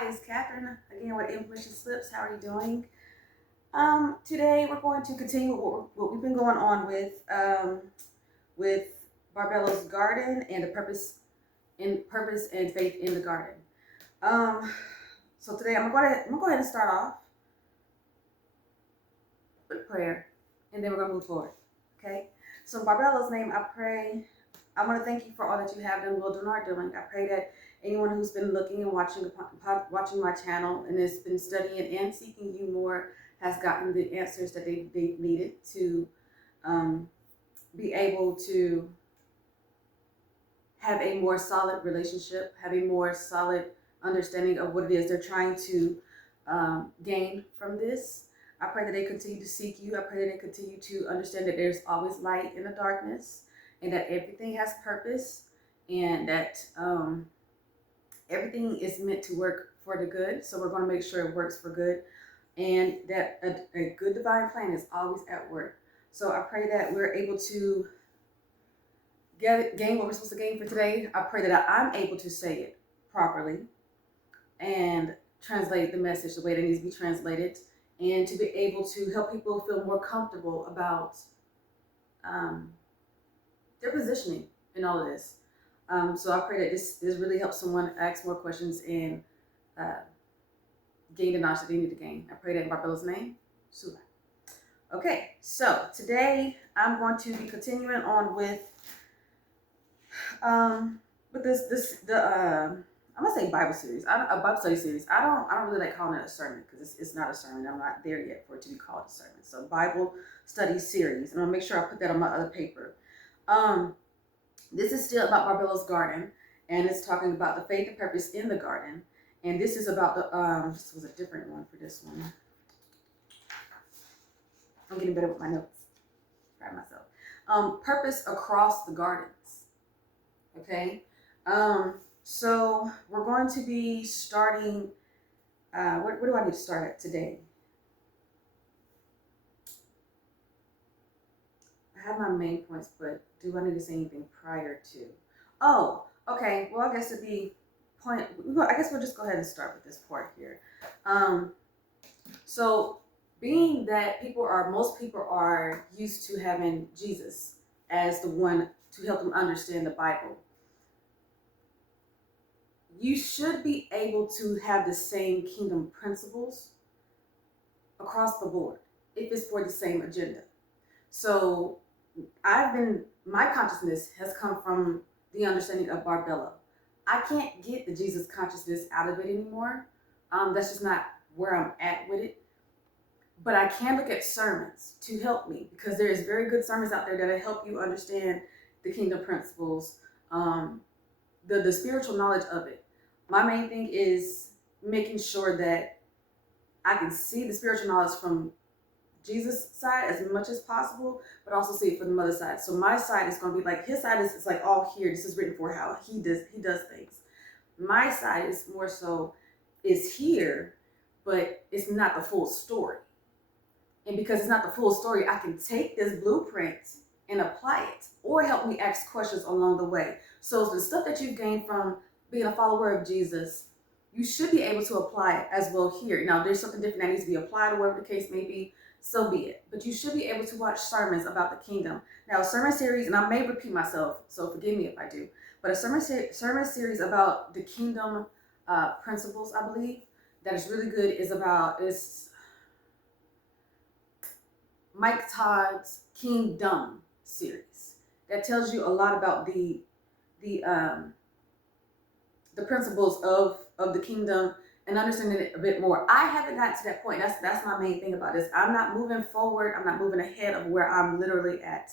Hi, it's Catherine again with Information Slips. How are you doing? Today we're going to continue what we've been going on with Barbelo's garden and the purpose and faith in the garden. So today I'm gonna go ahead and start off with prayer, and then we're gonna move forward. Okay. So in Barbelo's name, I pray. I want to thank you for all that you have done, will do, and are doing. I pray that anyone who's been looking and watching my channel and has been studying and seeking you more has gotten the answers that they needed to be able to have a more solid relationship, have a more solid understanding of what it is they're trying to gain from this. I pray that they continue to seek you. I pray that they continue to understand that there's always light in the darkness, and that everything has purpose, and that everything is meant to work for the good. So we're going to make sure it works for good, and that a good divine plan is always at work. So I pray that we're able to gain what we're supposed to gain for today. I pray that I'm able to say it properly and translate the message the way it needs to be translated, and to be able to help people feel more comfortable about their positioning in all of this. So I pray that this really helps someone ask more questions and gain the knowledge that they need to gain. I pray that in Barbelo's name. Sula. Okay, so today I'm going to be continuing on with I'm gonna say Bible series, a Bible study series. I don't really like calling it a sermon because it's not a sermon. I'm not there yet for it to be called a sermon. So Bible study series, and I'll make sure I put that on my other paper. This is still about Barbelo's garden, and it's talking about the faith and purpose in the garden. And this is about the this was a different one for this one. I'm getting better with my notes. Proud of myself. Purpose across the gardens. Okay. So we're going to be starting. What do I need to start at today? I have my main points, but do I need to say anything prior to? Oh, okay. Well, I guess it'd be point. I guess we'll just go ahead and start with this part here. So being that most people are used to having Jesus as the one to help them understand the Bible, you should be able to have the same kingdom principles across the board if it's for the same agenda. So my consciousness has come from the understanding of Barbelo. I can't get the Jesus consciousness out of it anymore. That's just not where I'm at with it. But I can look at sermons to help me, because there is very good sermons out there that'll help you understand the kingdom principles, the spiritual knowledge of it. My main thing is making sure that I can see the spiritual knowledge from Jesus' side as much as possible, but also see it from the mother side. So my side is going to be like, his side is like all here. This is written for how he does things. My side is more so is here, but it's not the full story. And because it's not the full story, I can take this blueprint and apply it, or help me ask questions along the way. So the stuff that you've gained from being a follower of Jesus, you should be able to apply it as well here. Now, if there's something different that needs to be applied, or whatever the case may be, so be it. But you should be able to watch sermons about the kingdom. Now, a sermon series, and I may repeat myself, so forgive me if I do, but a sermon series about the kingdom principles, I believe, that is really good is Mike Todd's Kingdom series. That tells you a lot about the principles of the kingdom and understanding it a bit more. I haven't gotten to that point. That's my main thing about this. I'm not moving forward. I'm not moving ahead of where I'm literally at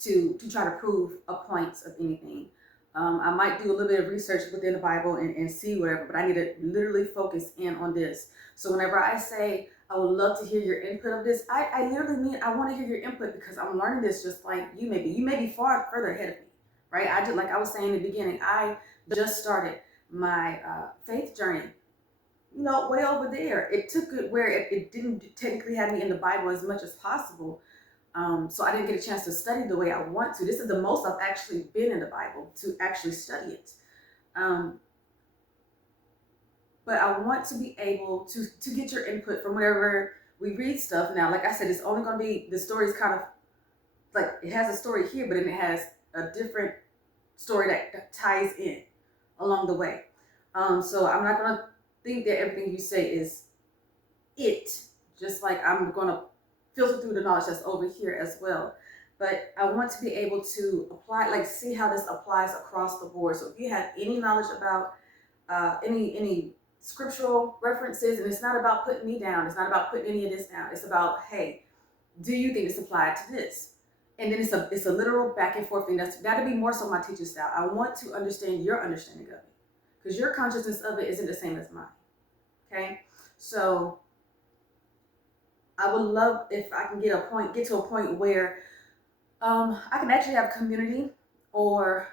to try to prove a point of anything. I might do a little bit of research within the Bible and see whatever, but I need to literally focus in on this. So whenever I say I would love to hear your input of this, I literally mean I want to hear your input, because I'm learning this just like you may be. You may be far further ahead of me, right? I just, like I was saying in the beginning, I just started my faith journey, way over there. It took it where it didn't technically have me in the Bible as much as possible. So I didn't get a chance to study the way I want to. This is the most I've actually been in the Bible to actually study it. but I want to be able to get your input from whenever we read stuff. Now, like I said, it's only going to be, the story's kind of like, it has a story here, but then it has a different story that ties in along the way. So I'm not going to think that everything you say is it, just like I'm going to filter through the knowledge that's over here as well. But I want to be able to apply, like, see how this applies across the board. So if you have any knowledge about any scriptural references, and it's not about putting me down, it's not about putting any of this down, it's about, hey, do you think it's applied to this? And then it's a literal back and forth thing. That'll be more so my teaching style. I want to understand your understanding of it, because your consciousness of it isn't the same as mine. Okay, so I would love if I can get to a point where I can actually have community, or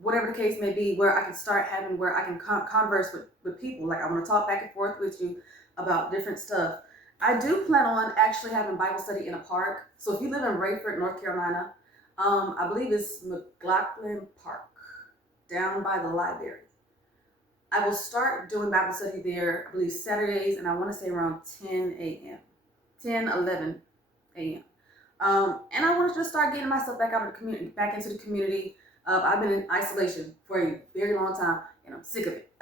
whatever the case may be, where I can start having, where I can converse with people. Like, I want to talk back and forth with you about different stuff. I do plan on actually having Bible study in a park. So if you live in Raeford, North Carolina, I believe it's Mclaughlin Park, down by the library. I will start doing Bible study there, I believe Saturdays, and I want to say around 10 a.m., 10, 11 a.m. And I want to just start getting myself back out of the community, back into the community. I've been in isolation for a very long time, and I'm sick of it.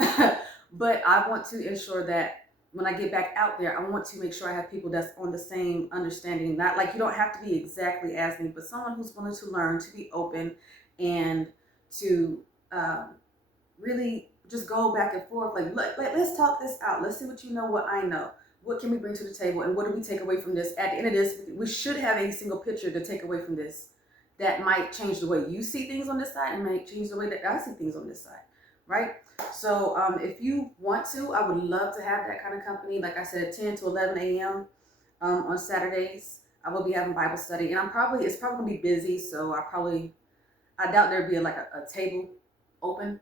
But I want to ensure that when I get back out there, I want to make sure I have people that's on the same understanding. Not like, you don't have to be exactly as me, but someone who's willing to learn, to be open, and to really just go back and forth. Like, let's talk this out. Let's see what you know, what I know. What can we bring to the table, and what do we take away from this? At the end of this, we should have a single picture to take away from this that might change the way you see things on this side, and might change the way that I see things on this side, right? So if you want to, I would love to have that kind of company. Like I said, 10 to 11 a.m. On Saturdays, I will be having Bible study, and it's probably gonna be busy, so I doubt there'd be like a table open.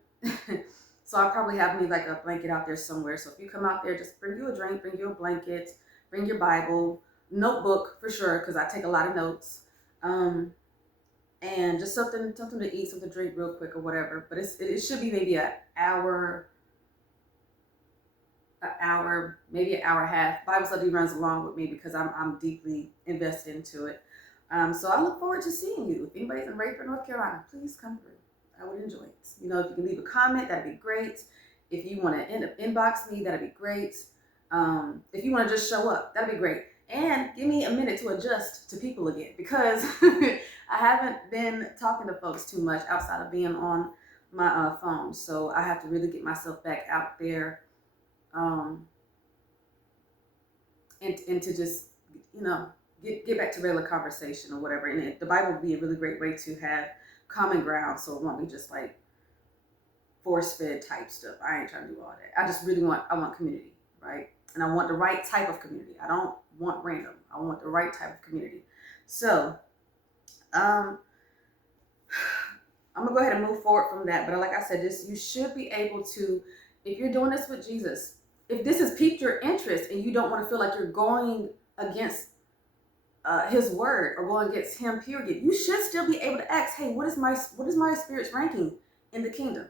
So I'll probably have me like a blanket out there somewhere. So if you come out there, just bring you a drink, bring you a blanket, bring your Bible, notebook for sure, because I take a lot of notes, and just something to eat, something to drink real quick or whatever. But it should be maybe an hour, maybe an hour and a half. Bible study runs along with me because I'm deeply invested into it. So I look forward to seeing you. If anybody's in Raeford, North Carolina, please come through. I would enjoy it. You know, if you can leave a comment, that'd be great. If you want to inbox me, that'd be great. If you want to just show up, that'd be great. And give me a minute to adjust to people again, because I haven't been talking to folks too much outside of being on my phone. So I have to really get myself back out there, and to just, you know, get back to regular conversation or whatever. And the Bible would be a really great way to have common ground, so it won't be just like force-fed type stuff. I ain't trying to do all that. I just really want community, right? And I want the right type of community. I don't want random. I want the right type of community. So I'm gonna go ahead and move forward from that. But like I said, you should be able to, if you're doing this with Jesus, if this has piqued your interest and you don't want to feel like you're going against his word or going against him, period, you should still be able to ask, hey, what is my spirit's ranking in the kingdom?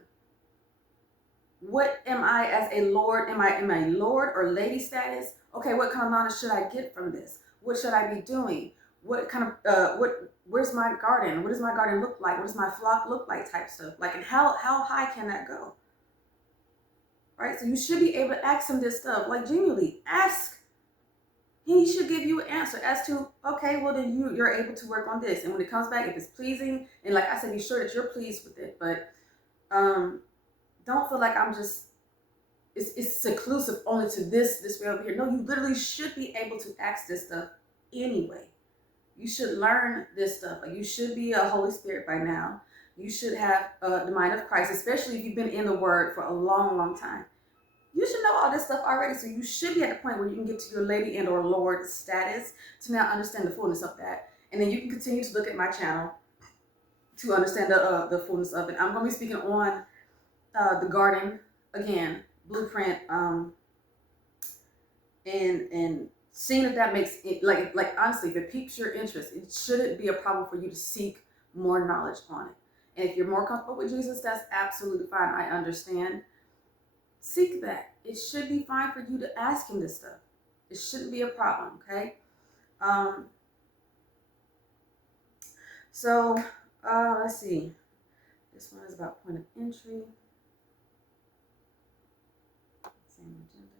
What am I as a Lord? Am I Lord or lady status? Okay, what kind of knowledge should I get from this? What should I be doing? What kind of where's my garden? What does my garden look like? What does my flock look like? Type stuff. Like, and how high can that go? Right? So you should be able to ask him this stuff. Like, genuinely ask. He should give you an answer as to, okay, well then you're able to work on this. And when it comes back, if it's pleasing, and like I said, be sure that you're pleased with it. But don't feel like it's seclusive only to this way over here. No, you literally should be able to ask this stuff anyway. You should learn this stuff. Like, you should be a Holy Spirit by now. You should have the mind of Christ, especially if you've been in the Word for a long, long time. You should know all this stuff already. So you should be at the point where you can get to your lady and or Lord status to now understand the fullness of that. And then you can continue to look at my channel to understand the fullness of it. I'm going to be speaking on the garden again, blueprint, and seeing if that makes it, like honestly, if it piques your interest, it shouldn't be a problem for you to seek more knowledge on it. And if you're more comfortable with Jesus, that's absolutely fine. I understand. seek that. It should be fine for you to ask him this stuff. It shouldn't be a problem, okay? Um, so let's see. This one is about point of entry. Same agenda.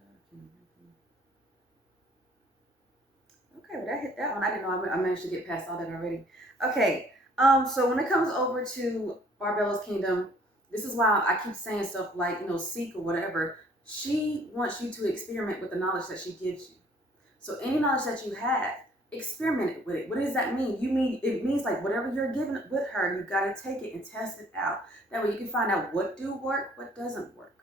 Okay, well, that hit that one. I didn't know I managed to get past all that already. Okay, so when it comes over to Barbelo's kingdom, this is why I keep saying stuff like, seek or whatever. She wants you to experiment with the knowledge that she gives you. So any knowledge that you have, experiment with it. What does that mean? It means like whatever you're given with her, you got to take it and test it out. That way you can find out what do work, what doesn't work.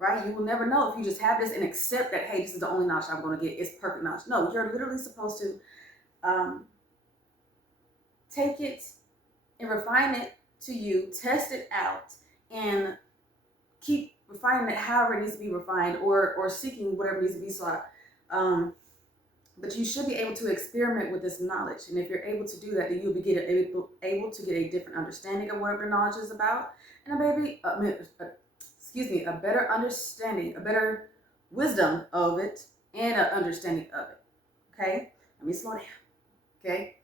Right? You will never know if you just have this and accept that, hey, this is the only knowledge I'm going to get. It's perfect knowledge. No, you're literally supposed to take it and refine it to you, test it out, and keep refining it however it needs to be refined, or seeking whatever needs to be sought. But you should be able to experiment with this knowledge. And if you're able to do that, then you'll be able to get a different understanding of whatever the knowledge is about, and a better understanding, a better wisdom of it, and an understanding of it. Okay? Let me slow down. Okay?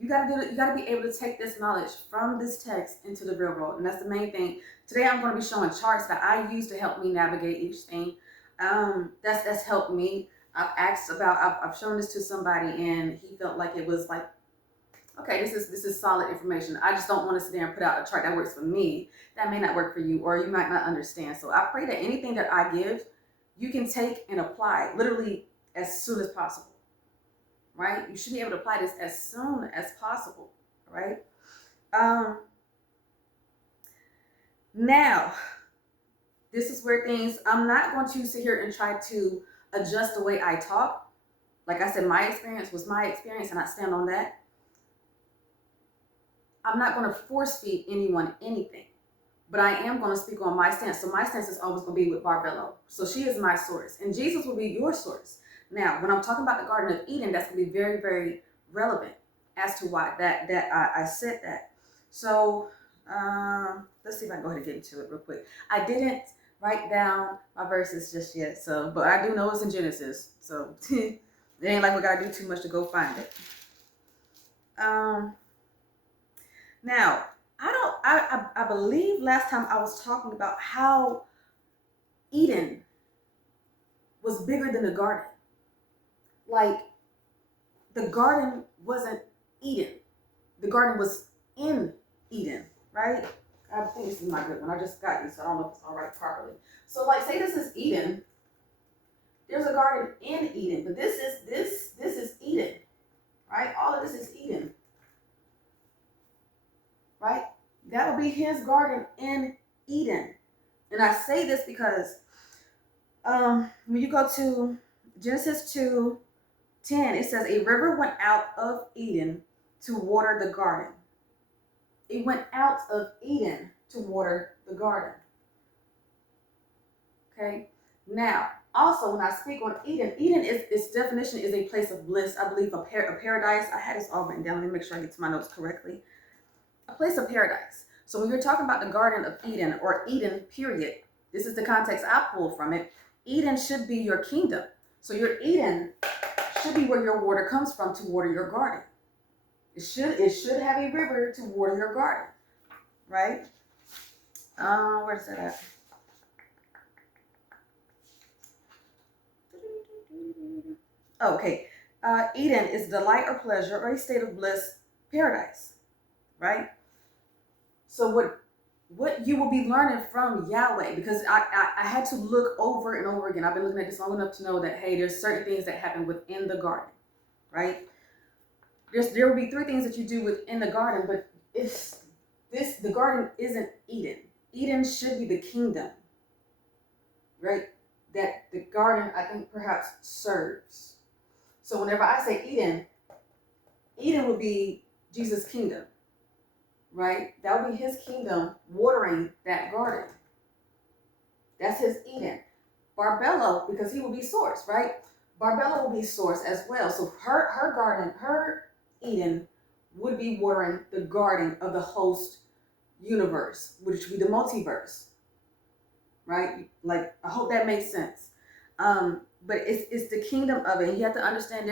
You gotta be able to take this knowledge from this text into the real world. And that's the main thing. Today I'm going to be showing charts that I use to help me navigate each thing. That's helped me. I've shown this to somebody and he felt like it was like, okay, this is solid information. I just don't want to sit there and put out a chart that works for me. That may not work for you, or you might not understand. So I pray that anything that I give, you can take and apply literally as soon as possible. Right? You should be able to apply this as soon as possible. Right? Now, this is where I'm not going to sit here and try to adjust the way I talk. Like I said, my experience was my experience and I stand on that. I'm not going to force feed anyone anything, but I am going to speak on my stance. So my stance is always going to be with Barbelo. So she is my source and Jesus will be your source. Now, when I'm talking about the Garden of Eden, that's going to be very, very relevant as to why I said that. So let's see if I can go ahead and get into it real quick. I didn't write down my verses just yet, but I do know it's in Genesis. So it ain't like we got to do too much to go find it. Now, I believe last time I was talking about how Eden was bigger than the garden. Like, the garden wasn't Eden. The garden was in Eden, right? I think this is my good one. I just got these, so I don't know if it's all right properly. So, like, say this is Eden. There's a garden in Eden, but this is Eden, right? All of this is Eden, right? That would be his garden in Eden. And I say this because when you go to Genesis 2:10, it says, a river went out of Eden to water the garden. It went out of Eden to water the garden. Okay? Now, also when I speak on Eden, its definition is a place of bliss. I believe a paradise. I had this all written down. Let me make sure I get to my notes correctly. A place of paradise. So when you're talking about the Garden of Eden, or Eden, period, this is the context I pull from it. Eden should be your kingdom. So your Eden should be where your water comes from to water your garden. It should have a river to water your garden, right? Where's that at? Okay. Eden is delight or pleasure or a state of bliss, paradise, right? So what you will be learning from Yahweh, because I had to look over and over again. I've been looking at this long enough to know that, hey, there's certain things that happen within the garden, right? There will be 3 things that you do within the garden, but the garden isn't Eden. Eden should be the kingdom, right? That the garden, I think, perhaps serves. So whenever I say Eden, Eden would be Jesus' kingdom, right? That would be his kingdom watering that garden. That's his Eden. Barbelo, because he will be source, right? Barbelo will be source as well. So her garden, her Eden would be watering the garden of the host universe, which would be the multiverse, right? Like, I hope that makes sense. But it's the kingdom of it. You have to understand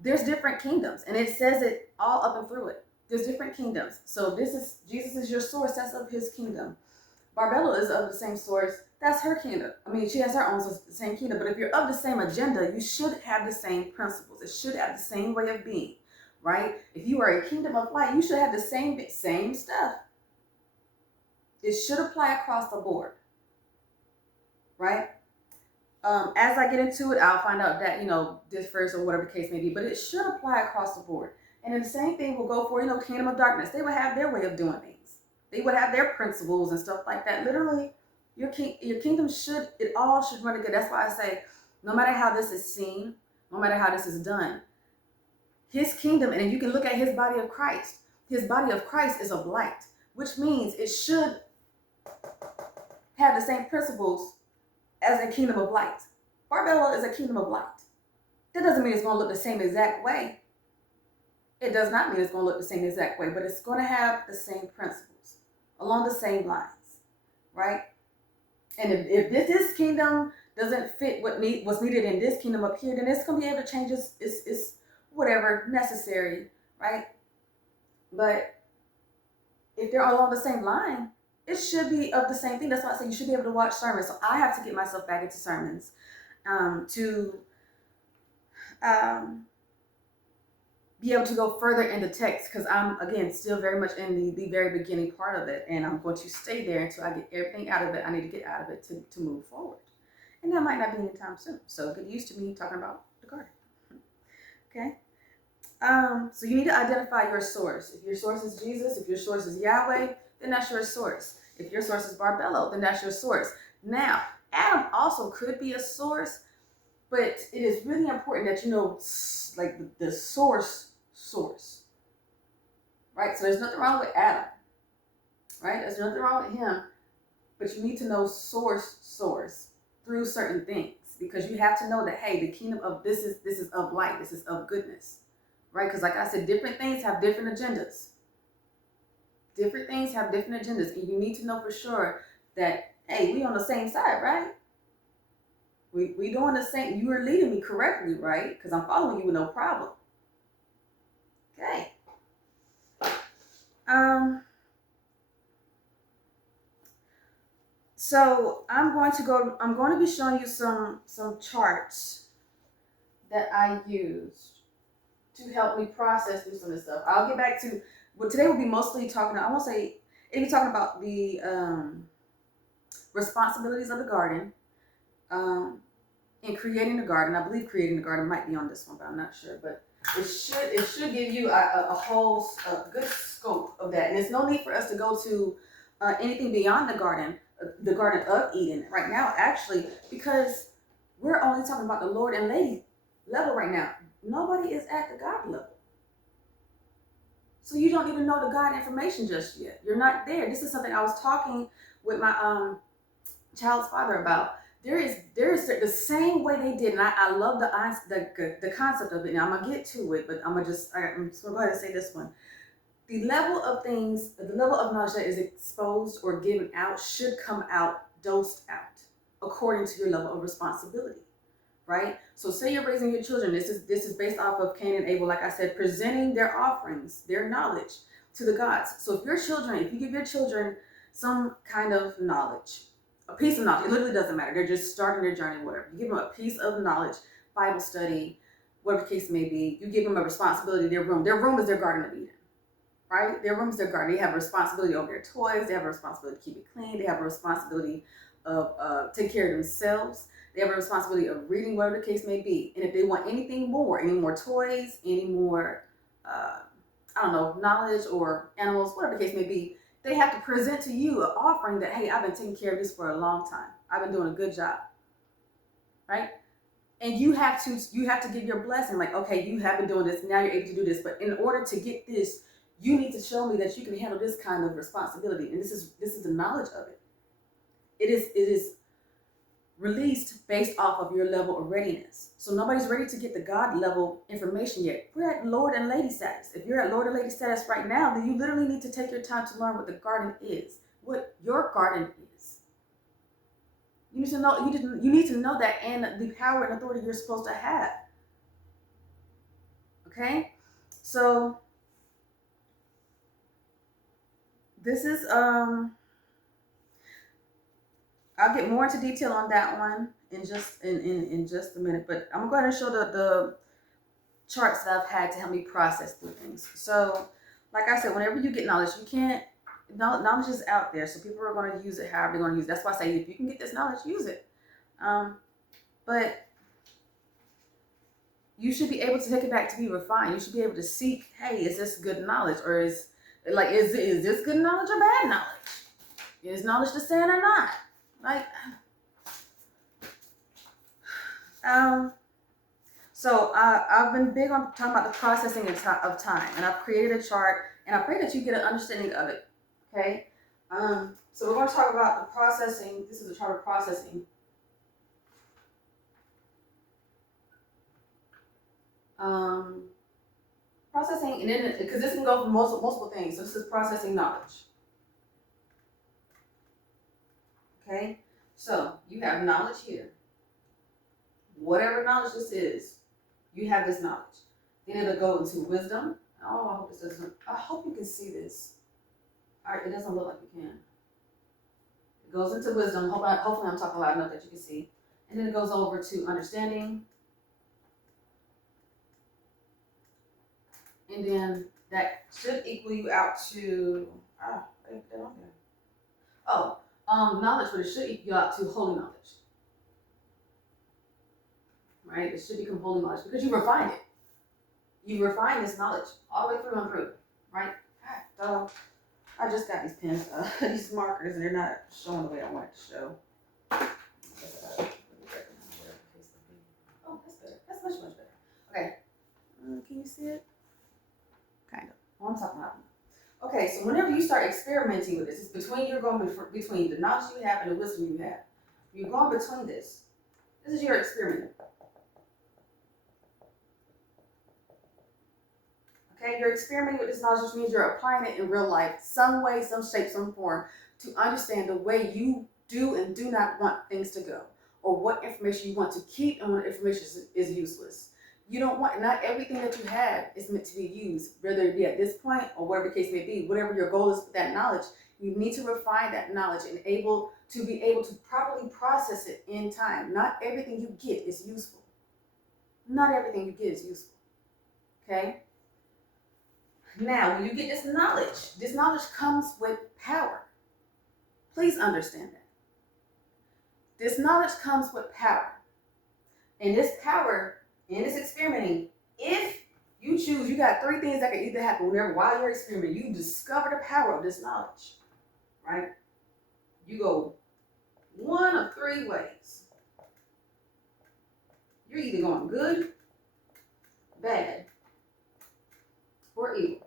there's different kingdoms, and it says it all up and through it. There's different kingdoms. So Jesus is your source. That's of his kingdom. Barbelo is of the same source. That's her kingdom. I mean, she has her own same kingdom. But if you're of the same agenda, you should have the same principles. It should have the same way of being, right? If you are a kingdom of light, you should have the same stuff. It should apply across the board, right? As I get into it, I'll find out that, differs or whatever the case may be, but it should apply across the board. And then the same thing will go for, kingdom of darkness. They would have their way of doing things. They would have their principles and stuff like that. Literally, your kingdom it all should run together. That's why I say, no matter how this is seen, no matter how this is done, his kingdom, and you can look at his body of Christ. His body of Christ is of light, which means it should have the same principles as a kingdom of light. Barbelo is a kingdom of light. That doesn't mean it's going to look the same exact way. It does not mean it's going to look the same exact way, but it's going to have the same principles along the same lines, right? And if this kingdom doesn't fit what's needed in this kingdom up here, then it's going to be able to change its whatever necessary, right? But if they're all along the same line, it should be of the same thing. That's why I say you should be able to watch sermons. So I have to get myself back into sermons to be able to go further into text, because I'm, again, still very much in the very beginning part of it, and I'm going to stay there until I get everything out of it I need to get out of it to move forward. And that might not be anytime soon. So get used to me talking about the garden. Okay? So you need to identify your source. If your source is Jesus, if your source is Yahweh, then that's your source. If your source is Barbelo, then that's your source. Now, Adam also could be a source, but it is really important that you know, like, the source, right? So there's nothing wrong with Adam, right? There's nothing wrong with him, but you need to know source through certain things, because you have to know that, hey, the kingdom of this is of light, this is of goodness, right? Because like I said, different things have different agendas. Different things have different agendas, and you need to know for sure that, hey, we on the same side, right? We doing the same. You are leading me correctly, right? Because I'm following you with no problem. Okay. So I'm going to be showing you some charts that I used to help me process through some of this stuff. I'll get back to, well, today will be mostly talking, I won't say, it'll be talking about the responsibilities of the garden, in creating the garden. I believe creating the garden might be on this one, but I'm not sure. But it should give you a whole good scope of that. And there's no need for us to go to anything beyond the Garden of Eden right now, actually, because we're only talking about the Lord and Lady level right now. Nobody is at the God level. So you don't even know the God information just yet. You're not there. This is something I was talking with my child's father about. There is the same way they did, and I love the concept of it. Now I'm gonna get to it, but I'm just gonna go ahead and say this one. The level of things, the level of knowledge that is exposed or given out should come out, dosed out, according to your level of responsibility, right? So say you're raising your children. This is based off of Cain and Abel, like I said, presenting their offerings, their knowledge to the gods. So if you give your children some kind of knowledge, a piece of knowledge, it literally doesn't matter. They're just starting their journey, whatever. You give them a piece of knowledge, Bible study, whatever the case may be. You give them a responsibility. Their room is their Garden of Eden, right? Their room is their garden. They have a responsibility over their toys. They have a responsibility to keep it clean. They have a responsibility of take care of themselves. They have a responsibility of reading, whatever the case may be. And if they want anything more, any more toys, any more, knowledge or animals, whatever the case may be, they have to present to you an offering that, hey, I've been taking care of this for a long time. I've been doing a good job, right? And you have to give your blessing, like, okay, you have been doing this, now you're able to do this. But in order to get this, you need to show me that you can handle this kind of responsibility. And this is the knowledge of it. It is released based off of your level of readiness. So nobody's ready to get the God level information yet. We're at Lord and Lady status. If you're at Lord and Lady status right now, then you literally need to take your time to learn what the garden is, what your garden is. You need to know. You need to know that and the power and authority you're supposed to have. Okay, so this is I'll get more into detail on that one in just a minute, but I'm going to show the charts that I've had to help me process through things. So, like I said, whenever you get knowledge, you can't. Knowledge is out there, so people are going to use it however they're going to use it. That's why I say if you can get this knowledge, use it. But you should be able to take it back to be refined. You should be able to seek, hey, is this good knowledge, or is this good knowledge or bad knowledge? Is knowledge the same or not? Like, so I've been big on talking about the processing of time, and I've created a chart, and I pray that you get an understanding of it. Okay. So we're going to talk about the processing. This is a chart of processing. Processing, and then because this can go for multiple things. So this is processing knowledge. Okay, so you have knowledge here. Whatever knowledge this is, you have this knowledge. Then it'll go into wisdom. Oh, I hope this doesn't. I hope you can see this. All right, it doesn't look like you can. It goes into wisdom. Hopefully, I'm talking loud enough that you can see. And then it goes over to understanding. And then that should equal you out to knowledge, but it should equal you out to holy knowledge. Right? It should become holy knowledge because you refined it. You refine this knowledge all the way through and through. Right? So I just got these pens, these markers, and they're not showing the way I want it to show. Oh, that's better. That's much better. Okay. Can you see it? Kind of. Well, I'm talking about. Okay, so whenever you start experimenting with this, it's you're going between the knowledge you have and the wisdom you have. You're going between this. This is your experiment. Okay, you're experimenting with this knowledge, which means you're applying it in real life, some way, some shape, some form, to understand the way you do and do not want things to go, or what information you want to keep and what information is useless. You don't want, not everything that you have is meant to be used, whether it be at this point or whatever the case may be. Whatever your goal is with that knowledge, you need to refine that knowledge and be able to properly process it in time. Not everything you get is useful. Not everything you get is useful. Okay? Now, when you get this knowledge comes with power. Please understand that. This knowledge comes with power. And this power, in this experimenting, if you choose, you got three things that can either happen while you're experimenting. You discover the power of this knowledge, right? You go one of three ways. You're either going good, bad, or evil.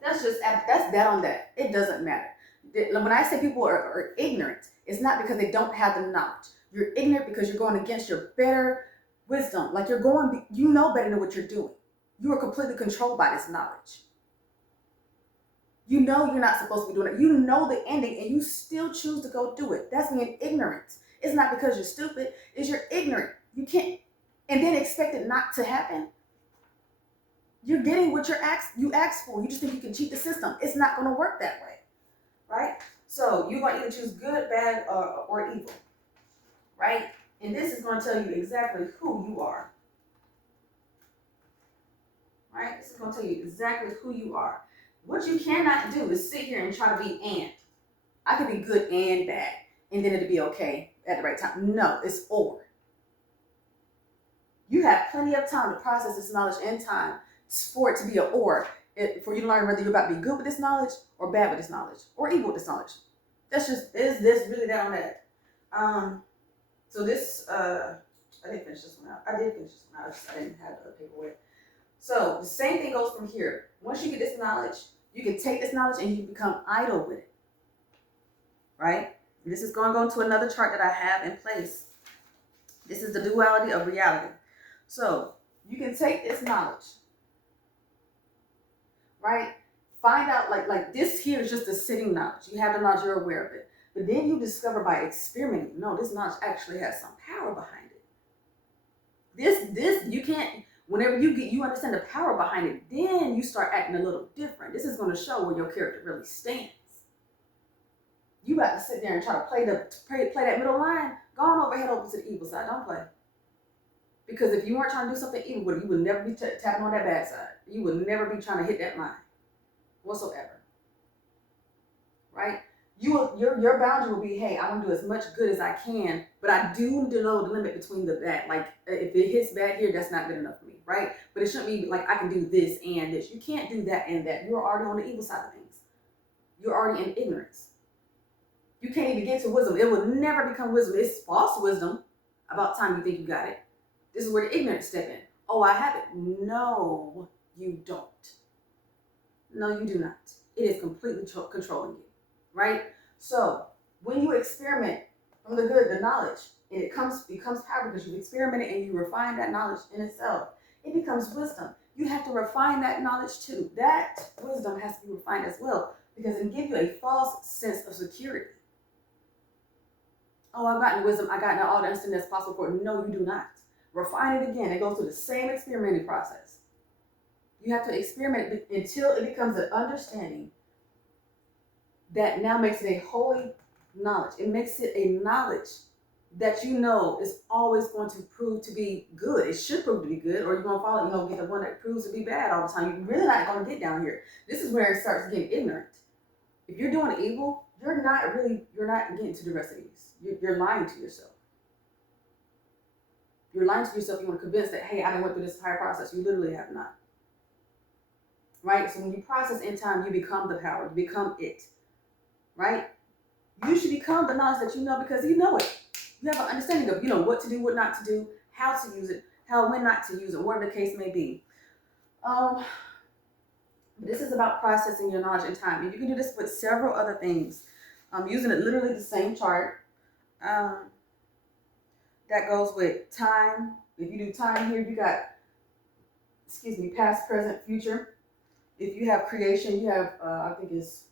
That's that on that. It doesn't matter. When I say people are ignorant, it's not because they don't have the knowledge. You're ignorant because you're going against your better wisdom. Like you know better than what you're doing. You are completely controlled by this knowledge. You know you're not supposed to be doing it. You know the ending and you still choose to go do it. That's being ignorant. It's not because you're stupid. It's you're ignorant. You can't, and then expect it not to happen. You're getting what you asked for. You just think you can cheat the system. It's not going to work that way, right? So you're going to either choose good, bad, or evil, right? And this is going to tell you exactly who you are, right? This is going to tell you exactly who you are. What you cannot do is sit here and try to be and. I could be good and bad, and then it'll be okay at the right time. No, it's or. You have plenty of time to process this knowledge in time for it to be an or, for you to learn whether you're about to be good with this knowledge or bad with this knowledge or evil with this knowledge. That's just, is this really that on that? So this, I didn't finish this one out. I did finish this one out. I didn't have the paperwork. So the same thing goes from here. Once you get this knowledge, you can take this knowledge and you become idle with it, right? This is going to go into another chart that I have in place. This is the duality of reality. So you can take this knowledge, right? Find out, like this here is just a sitting knowledge. You have the knowledge, you're aware of it. But then you discover by experimenting, no, this knowledge actually has some power behind it. This, you can't, whenever you understand the power behind it, then you start acting a little different. This is going to show where your character really stands. You got to sit there and try to play that middle line. Go on over, head over to the evil side. Don't play. Because if you weren't trying to do something evil, you would never be tapping on that bad side. You would never be trying to hit that line whatsoever. Right? Your boundary will be, hey, I want to do as much good as I can, but I do need to know the limit between the bad. Like, if it hits bad here, that's not good enough for me, right? But it shouldn't be like I can do this and this. You can't do that and that. You're already on the evil side of things. You're already in ignorance. You can't even get to wisdom. It will never become wisdom. It's false wisdom about time you think you got it. This is where the ignorance step in. Oh, I have it. No, you don't. No, you do not. It is completely controlling you, right? So when you experiment from the good, the knowledge, and it becomes power because you've experimented and you refine that knowledge in itself. It becomes wisdom. You have to refine that knowledge too. That wisdom has to be refined as well because it can give you a false sense of security. Oh, I've gotten wisdom. I got all the understanding that's possible for it. No, you do not. Refine it again. It goes through the same experimenting process. You have to experiment until it becomes an understanding that now makes it a holy knowledge. It makes it a knowledge that you know is always going to prove to be good. It should prove to be good, or you're going to follow, get the one that proves to be bad all the time. You're really not going to get down here. This is where it starts getting ignorant. If you're doing evil, you're not getting to the rest of these. You're lying to yourself. You're lying to yourself. You want to convince that, hey, I didn't went through this entire process. You literally have not. Right? So when you process in time, you become the power. You become it. Right? You should become the knowledge that you know because you know it. You have an understanding of, what to do, what not to do, how to use it, when not to use it, whatever the case may be. This is about processing your knowledge in time. And you can do this with several other things. Using it literally the same chart. That goes with time. If you do time here, you got, past, present, future. If you have creation, you have, I think it's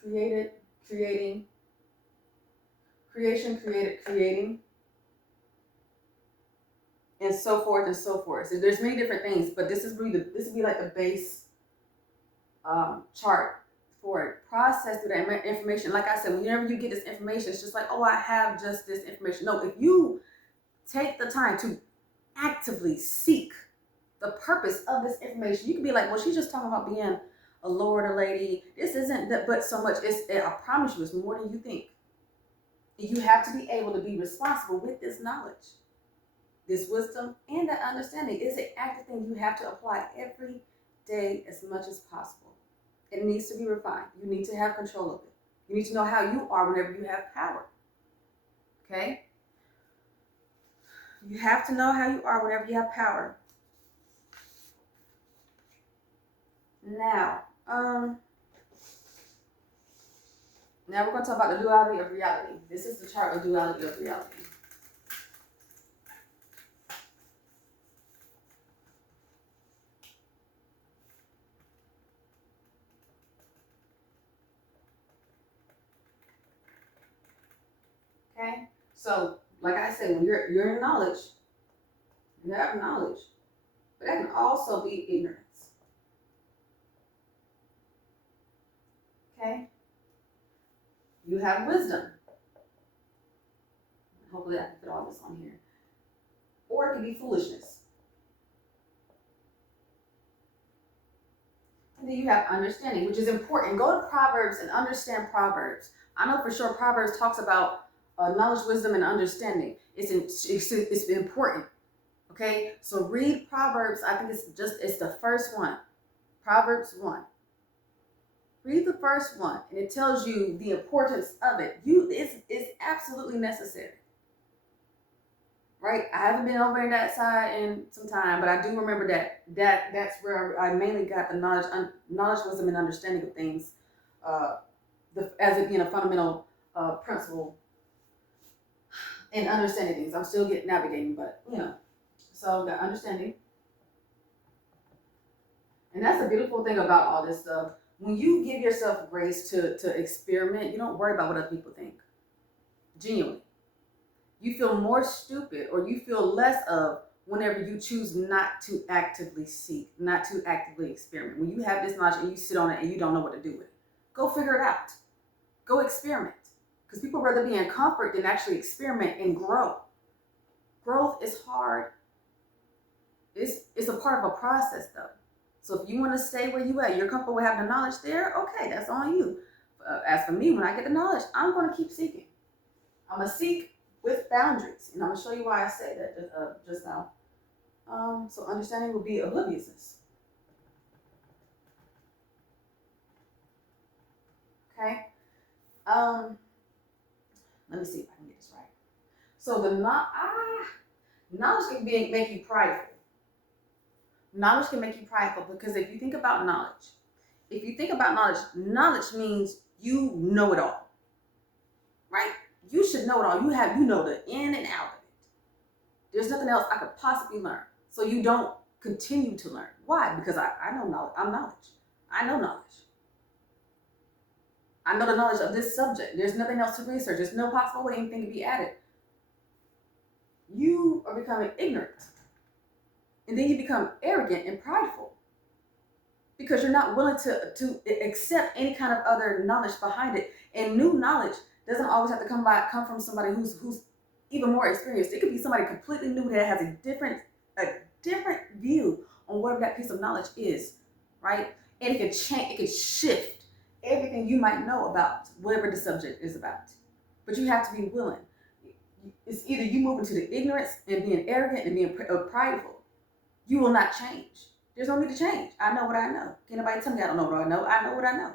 created, creating, creation, created, creating, and so forth and so forth. So there's many different things, but this would be like the base chart for it. Process through that information. Like I said, whenever you get this information, it's just like, oh, I have just this information. No, if you take the time to actively seek the purpose of this information, you can be like, well, she's just talking about being a lord, a lady. This isn't that, but so much. I promise you, it's more than you think. You have to be able to be responsible with this knowledge, this wisdom, and that understanding. It's an active thing you have to apply every day as much as possible. It needs to be refined. You need to have control of it. You need to know how you are whenever you have power. Okay? You have to know how you are whenever you have power. Now we're going to talk about the duality of reality. This is the chart of duality of reality. Okay? So, like I said, when you're in knowledge, you have knowledge, but that can also be ignorance. Okay? You have wisdom. Hopefully I can fit all this on here. Or it could be foolishness. And then you have understanding, which is important. Go to Proverbs and understand Proverbs. I know for sure Proverbs talks about knowledge, wisdom, and understanding. It's important. Okay? So read Proverbs. I think it's the first one. Proverbs 1. Read the first one, and it tells you the importance of it. It's absolutely necessary. Right? I haven't been over in that side in some time, but I do remember that's where I mainly got the knowledge, wisdom, and understanding of things as it being a fundamental principle in understanding things. I'm still navigating, but so the understanding. And that's the beautiful thing about all this stuff. When you give yourself grace to experiment, you don't worry about what other people think. Genuinely. You feel more stupid, or you feel less of, whenever you choose not to actively seek, not to actively experiment. When you have this knowledge and you sit on it and you don't know what to do with it, go figure it out. Go experiment. Because people rather be in comfort than actually experiment and grow. Growth is hard. It's a part of a process, though. So if you want to stay where you at, you're comfortable with having the knowledge there, okay, that's on you. As for me, when I get the knowledge, I'm going to keep seeking. I'm going to seek with boundaries. And I'm going to show you why I said that just now. So understanding will be obliviousness. Okay? Let me see if I can get this right. So the knowledge can make you prideful. Knowledge can make you prideful because if you think about knowledge, knowledge means you know it all. Right? You should know it all. You know the in and out of it. There's nothing else I could possibly learn. So you don't continue to learn. Why? Because I know knowledge. I'm knowledge. I know knowledge. I know the knowledge of this subject. There's nothing else to research. There's no possible way anything can be added. You are becoming ignorant. And then you become arrogant and prideful. Because you're not willing to accept any kind of other knowledge behind it. And new knowledge doesn't always have to come from somebody who's even more experienced. It could be somebody completely new that has a different view on whatever that piece of knowledge is, right? And it could change, it could shift everything you might know about whatever the subject is about. But you have to be willing. It's either you move into the ignorance and being arrogant and being prideful. You will not change. There's no need to change. I know what I know. Can't nobody tell me I don't know what I know. I know what I know.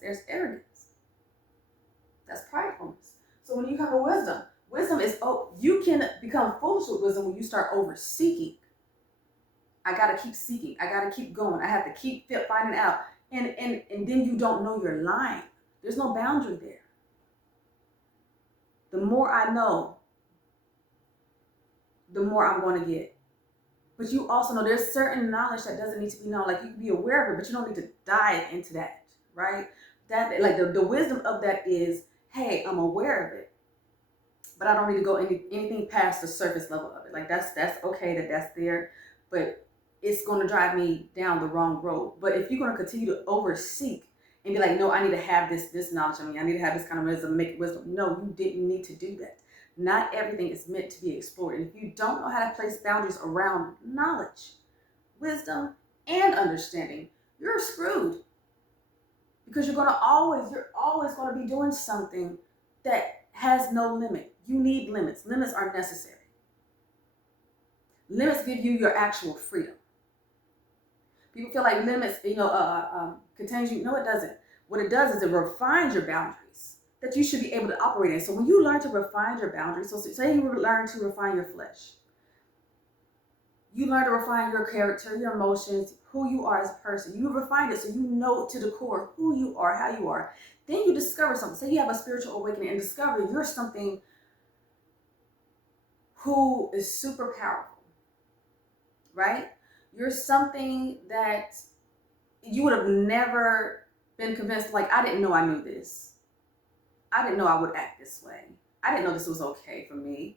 There's arrogance. That's pridefulness. So when you come to wisdom, wisdom is, you can become foolish with wisdom when you start over seeking. I got to keep seeking. I got to keep going. I have to keep finding out. And then you don't know your line. There's no boundary there. The more I know, the more I'm going to get. But you also know there's certain knowledge that doesn't need to be known. Like you can be aware of it, but you don't need to dive into that, right? That like the wisdom of that is, hey, I'm aware of it, but I don't need to go anything past the surface level of it. Like that's okay that's there, but it's going to drive me down the wrong road. But if you're going to continue to overseek and be like, no, I need to have this knowledge. I need to have this kind of wisdom, make wisdom. No, you didn't need to do that. Not everything is meant to be explored. And if you don't know how to place boundaries around knowledge, wisdom, and understanding, you're screwed. Because you're always going to be doing something that has no limit. You need limits. Limits are necessary. Limits give you your actual freedom. People feel like limits, contains you. No, it doesn't. What it does is it refines your boundaries that you should be able to operate in. So when you learn to refine your boundaries, so say you learn to refine your flesh, you learn to refine your character, your emotions, who you are as a person. You refine it so you know to the core who you are, how you are. Then you discover something. Say you have a spiritual awakening and discover you're something who is super powerful, right? You're something that you would have never been convinced, like, I didn't know I knew this. I didn't know I would act this way. I didn't know this was okay for me.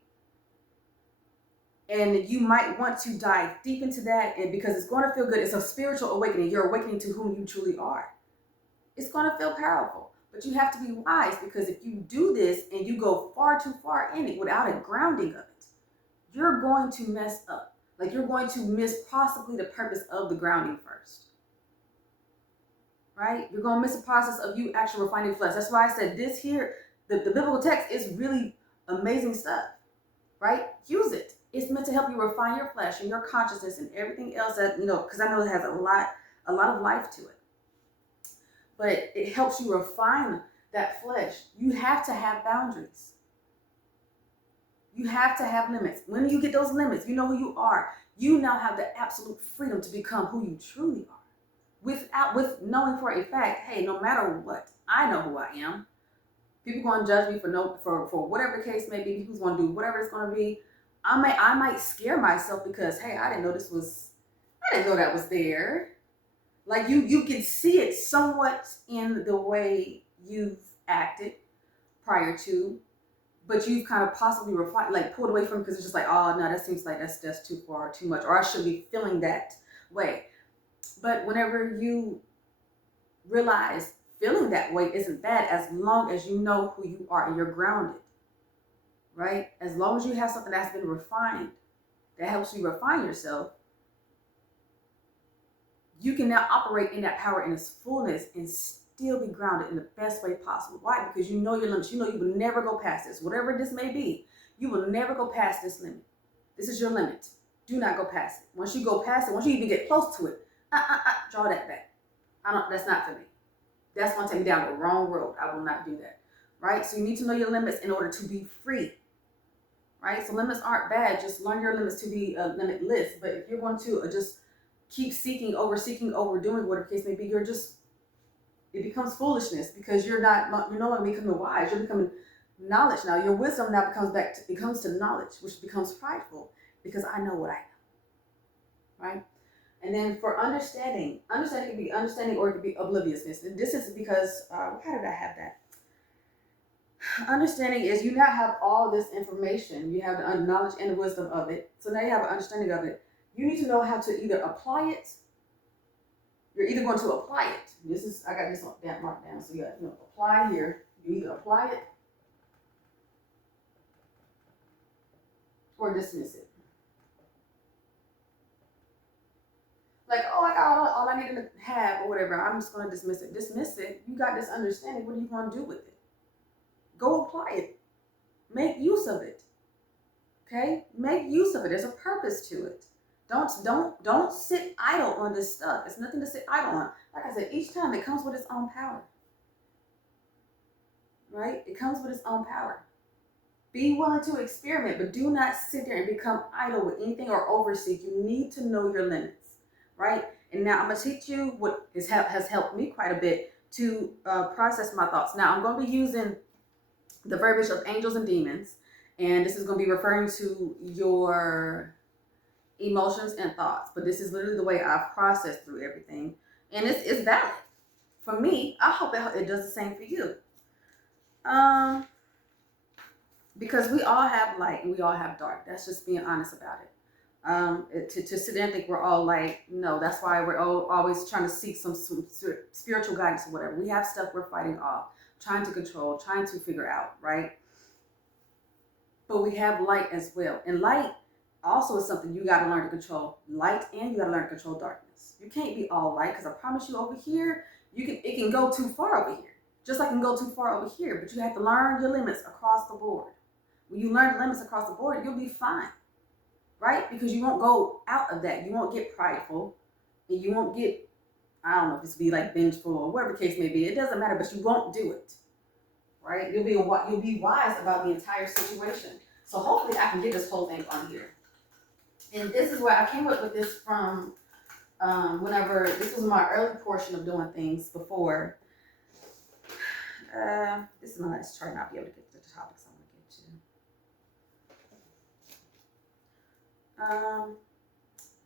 And you might want to dive deep into that, and because it's going to feel good. It's a spiritual awakening. You're awakening to whom you truly are. It's going to feel powerful, but you have to be wise, because if you do this and you go far too far in it without a grounding of it, you're going to mess up. Like you're going to miss possibly the purpose of the grounding first. Right? You're going to miss the process of you actually refining flesh. That's why I said this here, the biblical text is really amazing stuff. Right? Use it. It's meant to help you refine your flesh and your consciousness and everything else that, because I know it has a lot of life to it. But it helps you refine that flesh. You have to have boundaries. You have to have limits. When you get those limits, you know who you are. You now have the absolute freedom to become who you truly are. with knowing for a fact, hey, no matter what, I know who I am. People going to judge me for whatever the case may be. People's going to do whatever it's going to be. I might scare myself because, hey, I didn't know that was there. Like you can see it somewhat in the way you've acted prior to, but you've kind of possibly refined, like pulled away from, because it's just like, oh no, that seems like that's too far, too much, or I should be feeling that way. But whenever you realize feeling that way isn't bad, as long as you know who you are and you're grounded, right? As long as you have something that's been refined, that helps you refine yourself, you can now operate in that power in its fullness and still be grounded in the best way possible. Why? Because you know your limits. You know you will never go past this. Whatever this may be, you will never go past this limit. This is your limit. Do not go past it. Once you go past it, once you even get close to it, draw that back. That's not for me. That's going to take me down the wrong road. I will not do that. Right? So you need to know your limits in order to be free. Right? So limits aren't bad. Just learn your limits to be limitless. But if you're going to just keep seeking, overdoing, whatever the case may be, it becomes foolishness, because you're no longer becoming wise. You're becoming knowledge now. Your wisdom now becomes to knowledge, which becomes prideful, because I know what I know. Right? And then for understanding can be understanding, or it could be obliviousness. And this is because, how did I have that? Understanding is you now have all this information. You have the knowledge and the wisdom of it. So now you have an understanding of it. You need to know how to either apply it. You're either going to apply it. I got this marked down. So you got, apply here. You either apply it or dismiss it. Like, oh, I got all I needed to have or whatever. I'm just going to dismiss it. Dismiss it. You got this understanding. What are you going to do with it? Go apply it. Make use of it. Okay? Make use of it. There's a purpose to it. Don't sit idle on this stuff. It's nothing to sit idle on. Like I said, each time it comes with its own power. Right? It comes with its own power. Be willing to experiment, but do not sit there and become idle with anything or overseek. You need to know your limits. Right? And now I'm going to teach you what has helped me quite a bit to process my thoughts. Now I'm going to be using the verbiage of angels and demons. And this is going to be referring to your emotions and thoughts. But this is literally the way I've processed through everything. And it's valid. For me, I hope it does the same for you. Because we all have light and we all have dark. That's just being honest about it. To sit there and think we're all light, no, that's why we're always trying to seek some spiritual guidance or whatever. We have stuff we're fighting off, trying to control, trying to figure out, right? But we have light as well. And light also is something you got to learn to control. Light, and you got to learn to control darkness. You can't be all light, because I promise you, over here, it can go too far over here. Just like it can go too far over here. But you have to learn your limits across the board. When you learn the limits across the board, you'll be fine. Right? Because you won't go out of that. You won't get prideful. And you won't get, I don't know if it's be like vengeful or whatever the case may be. It doesn't matter, but you won't do it. Right? You'll be wise about the entire situation. So hopefully I can get this whole thing on here. And this is where I came up with this from whenever, this was my early portion of doing things before. This is my last chart, and I'll be able to get to the topics I want to get to.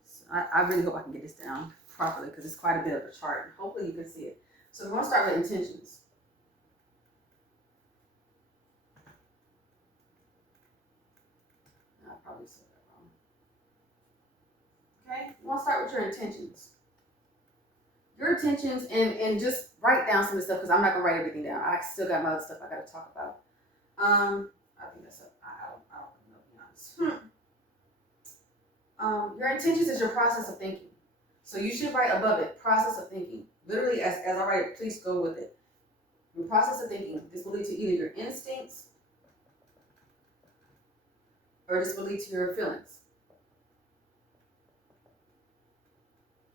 So I really hope I can get this down properly, because it's quite a bit of a chart. Hopefully you can see it. So we're going to start with intentions. I probably said that wrong. Okay, you want to start with your intentions. Your intentions, and just write down some of the stuff, because I'm not going to write everything down. I still got my other stuff I got to talk about. I think that's up. I don't know, to be honest. Your intentions is your process of thinking. So you should write above it, process of thinking. Literally, as I write it, please go with it. Your process of thinking. This will lead to either your instincts, or this will lead to your feelings.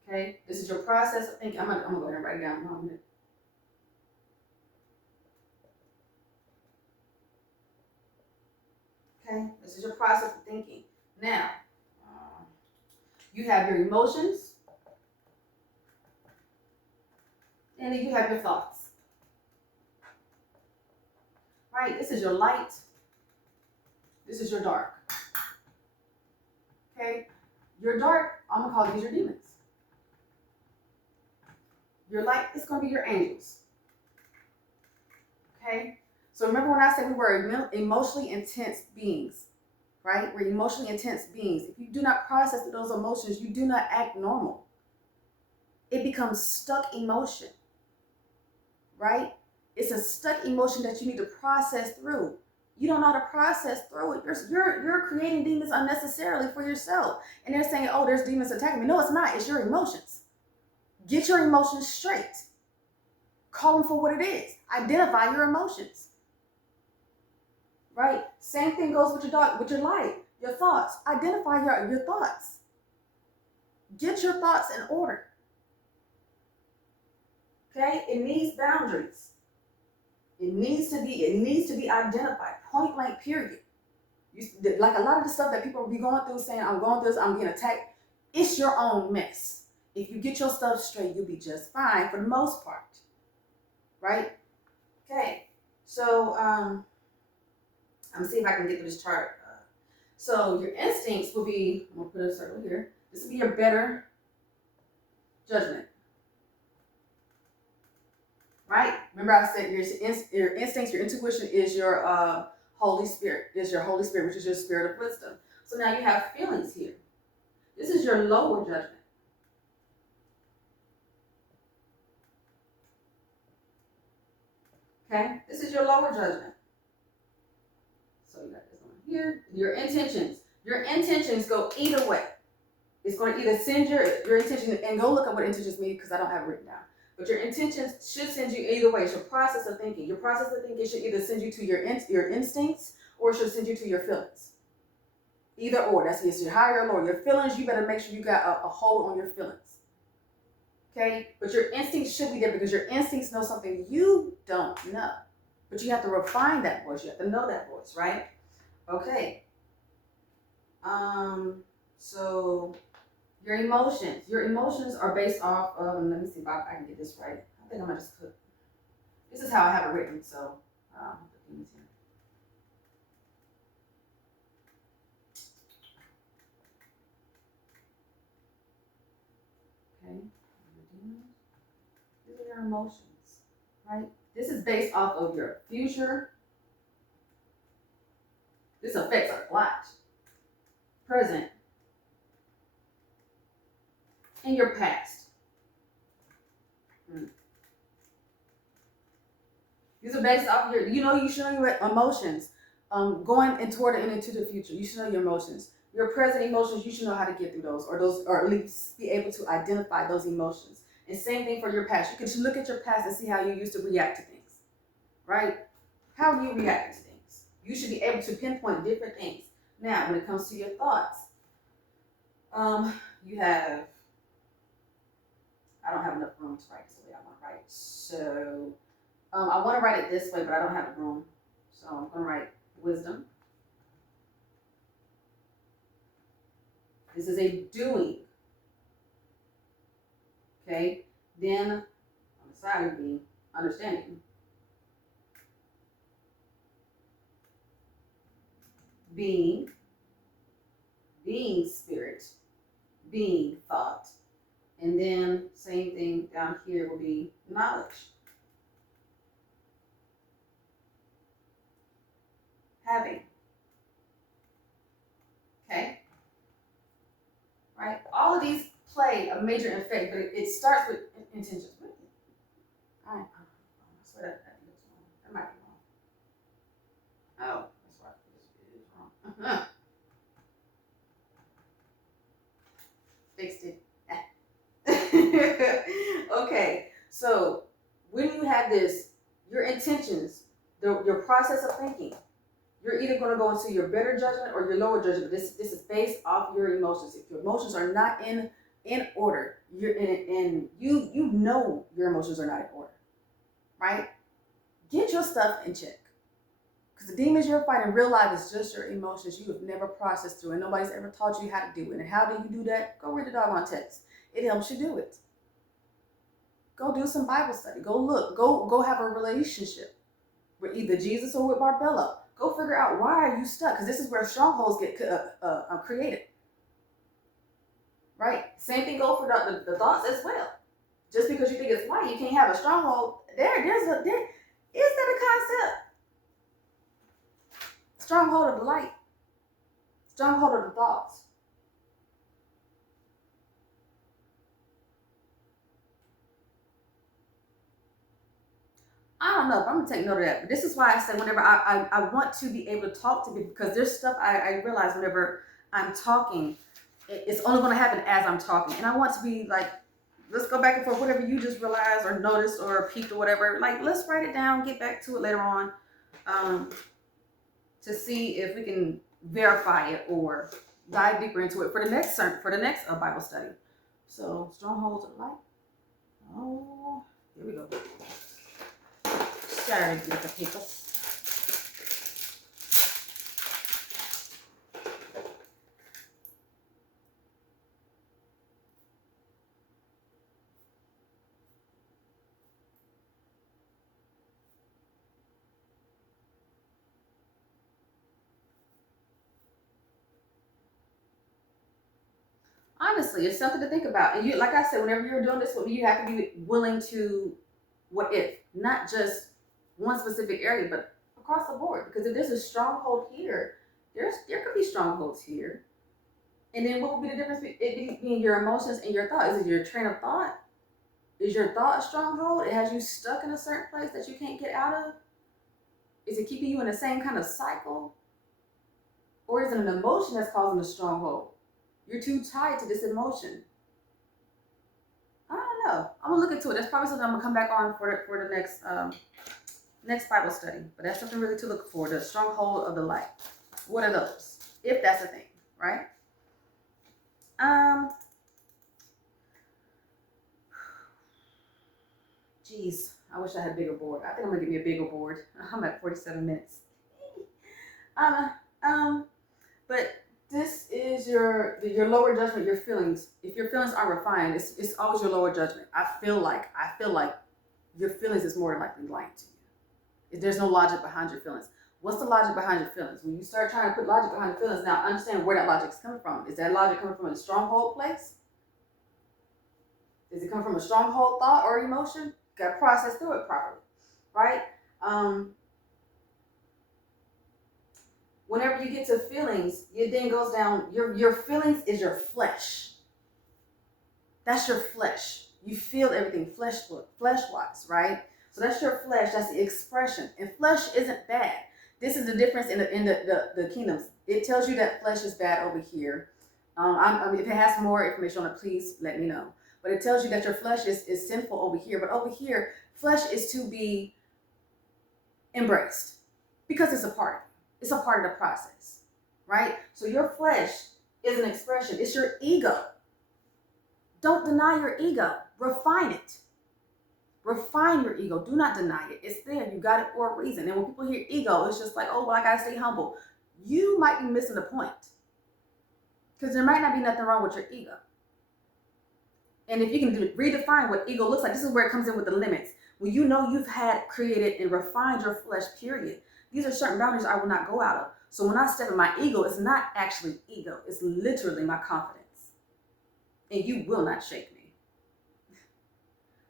Okay? This is your process of thinking. I'm gonna go ahead and write it down in a moment. Okay? This is your process of thinking. Now, you have your emotions. And then you have your thoughts. Right? This is your light. This is your dark. Okay? Your dark, I'm going to call these your demons. Your light is going to be your angels. Okay? So remember when I said we were emotionally intense beings, right? We're emotionally intense beings. If you do not process those emotions, you do not act normal. It becomes stuck emotion, right? It's a stuck emotion that you need to process through. You don't know how to process through it. You're creating demons unnecessarily for yourself. And they're saying, oh, there's demons attacking me. No, it's not. It's your emotions. Get your emotions straight. Call them for what it is. Identify your emotions. Right? Same thing goes with your dog, with your light, your thoughts. Identify your thoughts. Get your thoughts in order. Okay? It needs boundaries. It needs to be identified. Point blank, period. Like a lot of the stuff that people will be going through saying, I'm going through this, I'm getting attacked. It's your own mess. If you get your stuff straight, you'll be just fine for the most part. Right? Okay. So, I'm going to see if I can get through this chart. So your instincts will be, I'm going to put a circle here. This will be your better judgment. Right? Remember I said your instincts, your intuition is your Holy Spirit, which is your spirit of wisdom. So now you have feelings here. This is your lower judgment. Okay? This is your lower judgment. So you got this one here. Your intentions. Your intentions go either way. It's going to either send your intention, and go look up what intentions mean because I don't have it written down. But your intentions should send you either way. It's your process of thinking. Your process of thinking should either send you to your instincts or it should send you to your feelings. Either or. That's your higher or lower. Your feelings, you better make sure you got a hold on your feelings. Okay? But your instincts should be there because your instincts know something you don't know. But you have to refine that voice. You have to know that voice, right? Okay. So your emotions are based off of, let me see if I can get this right. I think I'm gonna just put, this is how I have it written, so I'll put these here. Okay, these are your emotions, right? This is based off of your future. This affects a lot. Present, and your past. These are based off of your, you should know your emotions. Going and toward and into the future, you should know your emotions. Your present emotions, you should know how to get through those, or at least be able to identify those emotions. And same thing for your past. You can look at your past and see how you used to react to things, right? How do you react to things? You should be able to pinpoint different things. Now, when it comes to your thoughts, you have, I don't have enough room to write this the way I want to write. So, I want to write it this way, but I don't have the room. So I'm going to write wisdom. This is a doing. Okay. Then on the side would be understanding. Being spirit, being thought. And then same thing down here will be knowledge. Having. Okay? Right? All of these play a major effect, but it starts with intentions. I swear that looks wrong. That might be wrong. Oh, that's why this is wrong. Fixed it. Okay, so when you have this, your intentions, your process of thinking, you're either going to go into your better judgment or your lower judgment. This is based off your emotions. If your emotions are not in order, you know your emotions are not in order, right? Get your stuff in check. Because the demons you're fighting in real life is just your emotions you have never processed through, and nobody's ever taught you how to do it. And how do you do that? Go read the doggone text. It helps you do it. Go do some Bible study. Go look. Go have a relationship with either Jesus or with Barbelo. Go figure out why are you stuck, because this is where strongholds get created. Right? Same thing goes for the thoughts as well. Just because you think it's light, you can't have a stronghold. There is that a concept. Stronghold of the light. Stronghold of the thoughts. I don't know if I'm gonna take note of that, but this is why I said whenever I want to be able to talk to people, because there's stuff I realize whenever I'm talking, it's only gonna happen as I'm talking, and I want to be like, let's go back and forth, whatever you just realized or noticed or peeped or whatever, like let's write it down, get back to it later on, to see if we can verify it or dive deeper into it for the next Bible study. So strongholds of light. Oh, here we go. Sorry, beautiful people. Honestly, it's something to think about. And you, like I said, whenever you're doing this with me, you have to be willing to what if, not just one specific area, but across the board. Because if there's a stronghold here, there could be strongholds here. And then what would be the difference between your emotions and your thought? Is it your train of thought? Is your thought a stronghold? It has you stuck in a certain place that you can't get out of? Is it keeping you in the same kind of cycle? Or is it an emotion that's causing a stronghold? You're too tied to this emotion. I don't know. I'm gonna look into it. That's probably something I'm gonna come back on for the next Bible study. But that's something really to look for. The stronghold of the light. What are those? If that's a thing, right? Geez, I wish I had a bigger board. I think I'm gonna get me a bigger board. I'm at 47 minutes. But this is your lower judgment, your feelings. If your feelings aren't refined, it's always your lower judgment. I feel like your feelings is more likely lying to you. If there's no logic behind your feelings. What's the logic behind your feelings? When you start trying to put logic behind your feelings, now understand where that logic is coming from. Is that logic coming from a stronghold place? Does it come from a stronghold thought or emotion? You got to process through it properly, right? Whenever you get to feelings, it then goes down. Your feelings is your flesh. That's your flesh. You feel everything flesh-wise, right? So that's your flesh. That's the expression. And flesh isn't bad. This is the difference in the kingdoms. It tells you that flesh is bad over here. If it has more information on it, please let me know. But it tells you that your flesh is sinful over here. But over here, flesh is to be embraced because it's a part of it. It's a part of the process, right? So your flesh is an expression. It's your ego. Don't deny your ego. Refine it. Refine your ego. Do not deny it. It's there. You got it for a reason. And when people hear ego, it's just like, oh, well, I got to stay humble. You might be missing the point. Because there might not be nothing wrong with your ego. And if you can redefine what ego looks like, this is where it comes in with the limits. When you know you've had created and refined your flesh, period. These are certain boundaries I will not go out of. So when I step in my ego, it's not actually ego. It's literally my confidence. And you will not shake me.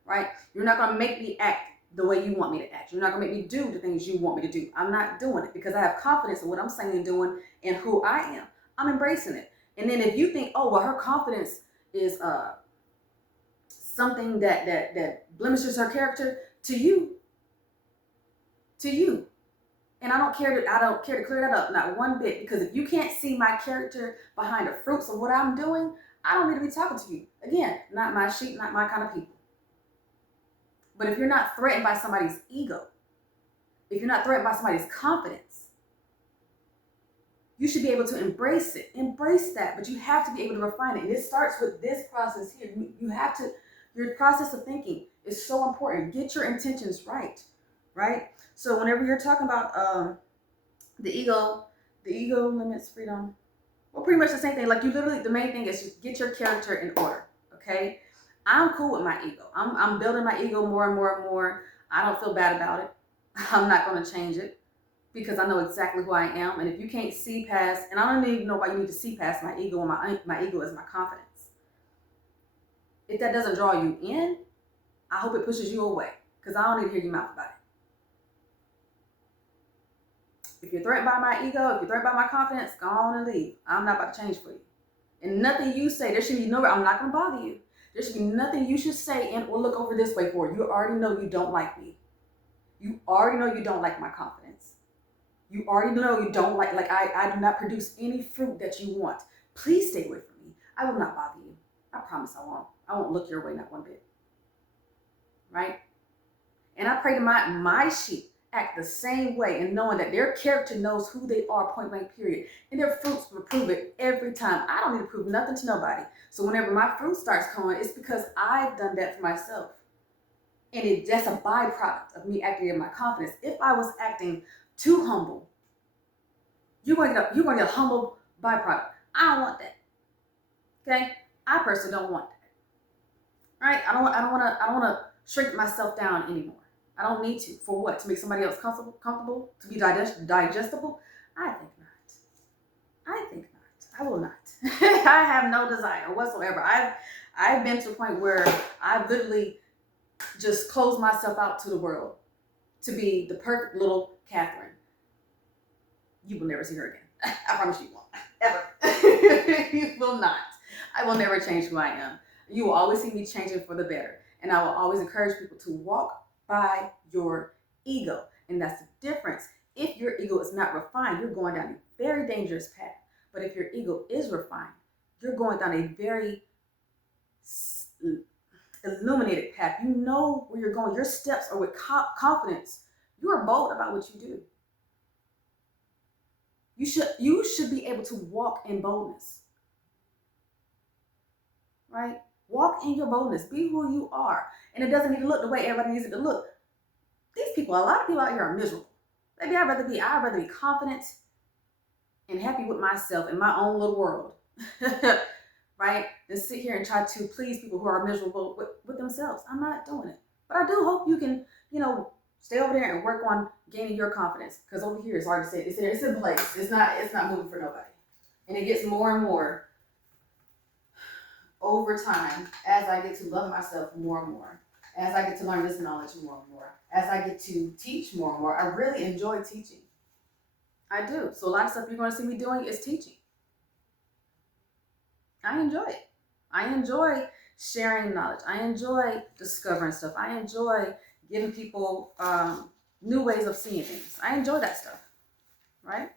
Right? You're not going to make me act the way you want me to act. You're not going to make me do the things you want me to do. I'm not doing it because I have confidence in what I'm saying and doing and who I am. I'm embracing it. And then if you think, oh, well, her confidence is something that blemishes her character, to you. And I don't care to clear that up, not one bit, because if you can't see my character behind the fruits of what I'm doing, I don't need to be talking to you. Again, not my sheep, not my kind of people. But if you're not threatened by somebody's ego, if you're not threatened by somebody's confidence, you should be able to embrace it. Embrace that, but you have to be able to refine it. And it starts with this process here. You have to, your process of thinking is so important. Get your intentions right? So whenever you're talking about the ego limits freedom. Well, pretty much the same thing. Like you literally, the main thing is just get your character in order, okay? I'm cool with my ego. I'm building my ego more and more and more. I don't feel bad about it. I'm not going to change it because I know exactly who I am. And if you can't see past, and I don't even know why you need to see past my ego, and my ego is my confidence. If that doesn't draw you in, I hope it pushes you away because I don't need to hear your mouth about it. If you're threatened by my ego, if you're threatened by my confidence, go on and leave. I'm not about to change for you. And nothing you say, there should be no, I'm not going to bother you. There should be nothing you should say and or look over this way for. You already know you don't like me. You already know you don't like my confidence. You already know you don't like I do not produce any fruit that you want. Please stay away from me. I will not bother you. I promise I won't. I won't look your way, not one bit. Right? And I pray to my sheep act the same way and knowing that their character knows who they are, point blank, period. And their fruits will prove it every time. I don't need to prove nothing to nobody. So whenever my fruit starts coming, it's because I've done that for myself. And that's a byproduct of me acting in my confidence. If I was acting too humble, you're going to get a humble byproduct. I don't want that. Okay? I personally don't want that. Right? I don't want to shrink myself down anymore. I don't need to. For what? To make somebody else comfortable? To be digestible? I think not. I will not. I have no desire whatsoever. I've been to a point where I've literally just closed myself out to the world to be the perfect little Catherine. You will never see her again. I promise you won't. Ever. You will not. I will never change who I am. You will always see me changing for the better. And I will always encourage people to walk by your ego. And that's the difference. If your ego is not refined, you're going down a very dangerous path. But if your ego is refined, you're going down a very illuminated path. You know where you're going. Your steps are with confidence. You are bold about what you do. You should be able to walk in boldness. Right? Walk in your boldness. Be who you are. And it doesn't need to look the way everybody needs it to look. A lot of people out here are miserable. Maybe I'd rather be confident and happy with myself in my own little world. Right? Than sit here and try to please people who are miserable with themselves. I'm not doing it. But I do hope you can, stay over there and work on gaining your confidence. Because over here, it's hard to say. It's in place. It's not moving for nobody. And it gets more and more over time as I get to love myself more and more. As I get to learn this knowledge more and more. As I get to teach more and more. I really enjoy teaching. I do. So a lot of stuff you're going to see me doing is teaching. I enjoy it. I enjoy sharing knowledge. I enjoy discovering stuff. I enjoy giving people new ways of seeing things. I enjoy that stuff, right?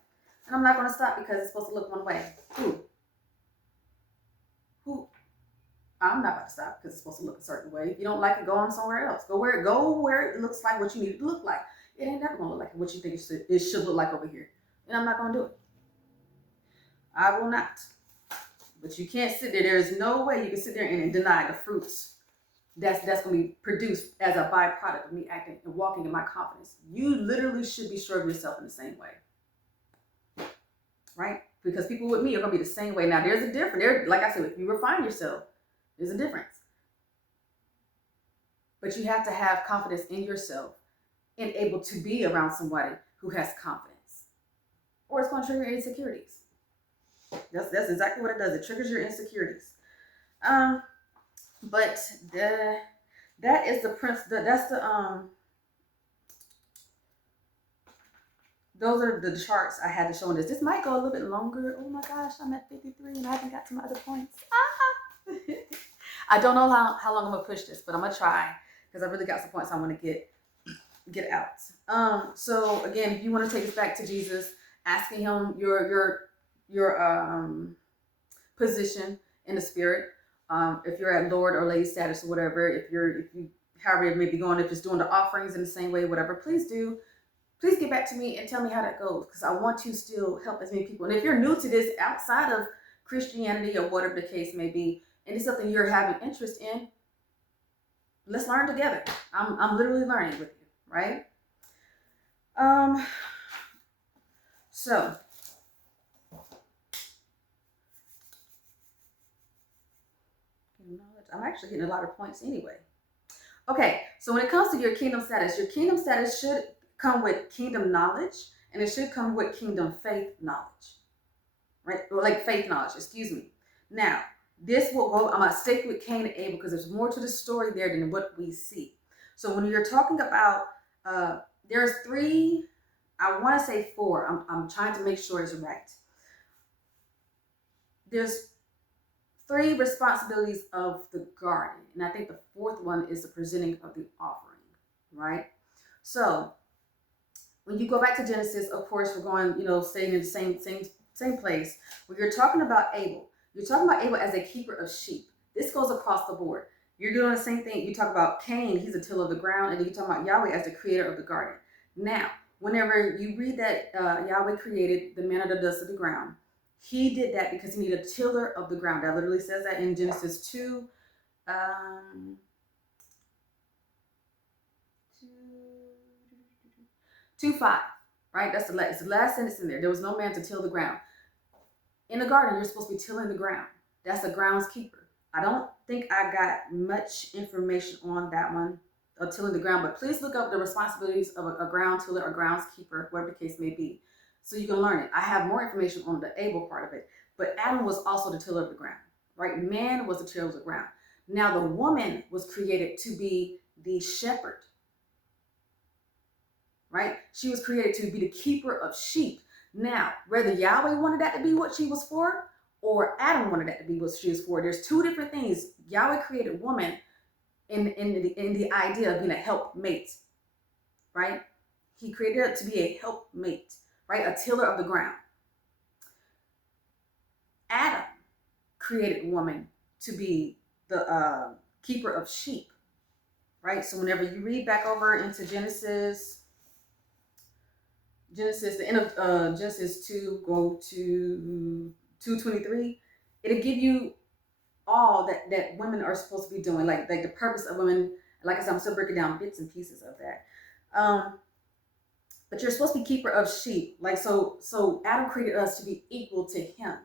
And I'm not going to stop because it's supposed to look one way. Who? I'm not about to stop because it's supposed to look a certain way. If you don't like it, go on somewhere else. Go where it looks like what you need it to look like. It ain't never going to look like what you think it should look like over here. And I'm not going to do it. I will not. But you can't sit there. There is no way you can sit there and deny the fruits that's going to be produced as a byproduct of me acting and walking in my confidence. You literally should be sure of yourself in the same way. Right? Because people with me are going to be the same way. Now, there's a difference. Like I said, if you refine yourself, there's a difference. But you have to have confidence in yourself and able to be around somebody who has confidence. Or it's going to trigger your insecurities. That's exactly what it does. It triggers your insecurities. But that is the those are the charts I had to show in this. This might go a little bit longer. Oh my gosh, I'm at 53 and I haven't got to my other points. I don't know how long I'm gonna push this, but I'm gonna try because I really got some points I want to get out. So again, if you want to take us back to Jesus, asking him your position in the spirit, if you're at Lord or Lady status or whatever, if you however it may be going, if it's doing the offerings in the same way, whatever, please get back to me and tell me how that goes, because I want to still help as many people. And if you're new to this outside of Christianity or whatever the case may be, and it's something you're having interest in, let's learn together. I'm literally learning with you, right? So knowledge, I'm actually hitting a lot of points anyway. Okay, so when it comes to your kingdom status should come with kingdom knowledge, and it should come with kingdom faith knowledge, right? Or like faith knowledge, excuse me. Now, this will go, I'm going to stick with Cain and Abel because there's more to the story there than what we see. So when you're talking about, there's three, I want to say four, I'm trying to make sure it's right. There's three responsibilities of the garden, and I think the fourth one is the presenting of the offering, right? So when you go back to Genesis, of course, we're going, staying in the same place. When you're talking about Abel, you're talking about Abel as a keeper of sheep. This goes across the board. You're doing the same thing. You talk about Cain, he's a tiller of the ground, and then you talk about Yahweh as the creator of the garden. Now, whenever you read that Yahweh created the man of the dust of the ground, he did that because he needed a tiller of the ground. That literally says that in Genesis 2, 2:5, right? It's the last sentence in there. There was no man to till the ground. In the garden, you're supposed to be tilling the ground. That's a groundskeeper. I don't think I got much information on that one of tilling the ground, but please look up the responsibilities of a ground tiller or groundskeeper, whatever the case may be, so you can learn it. I have more information on the Abel part of it, but Adam was also the tiller of the ground, right? Man was the tiller of the ground. Now the woman was created to be the shepherd, right? She was created to be the keeper of sheep. Now, whether Yahweh wanted that to be what she was for, or Adam wanted that to be what she was for, there's two different things. Yahweh created woman in the idea of being a helpmate, right? He created her to be a helpmate, right? A tiller of the ground. Adam created woman to be the keeper of sheep, right? So whenever you read back over into Genesis, the end of Genesis 2, go to 2:23, it'll give you all that women are supposed to be doing, like the purpose of women. Like I said, I'm still breaking down bits and pieces of that. But you're supposed to be keeper of sheep. Like so Adam created us to be equal to him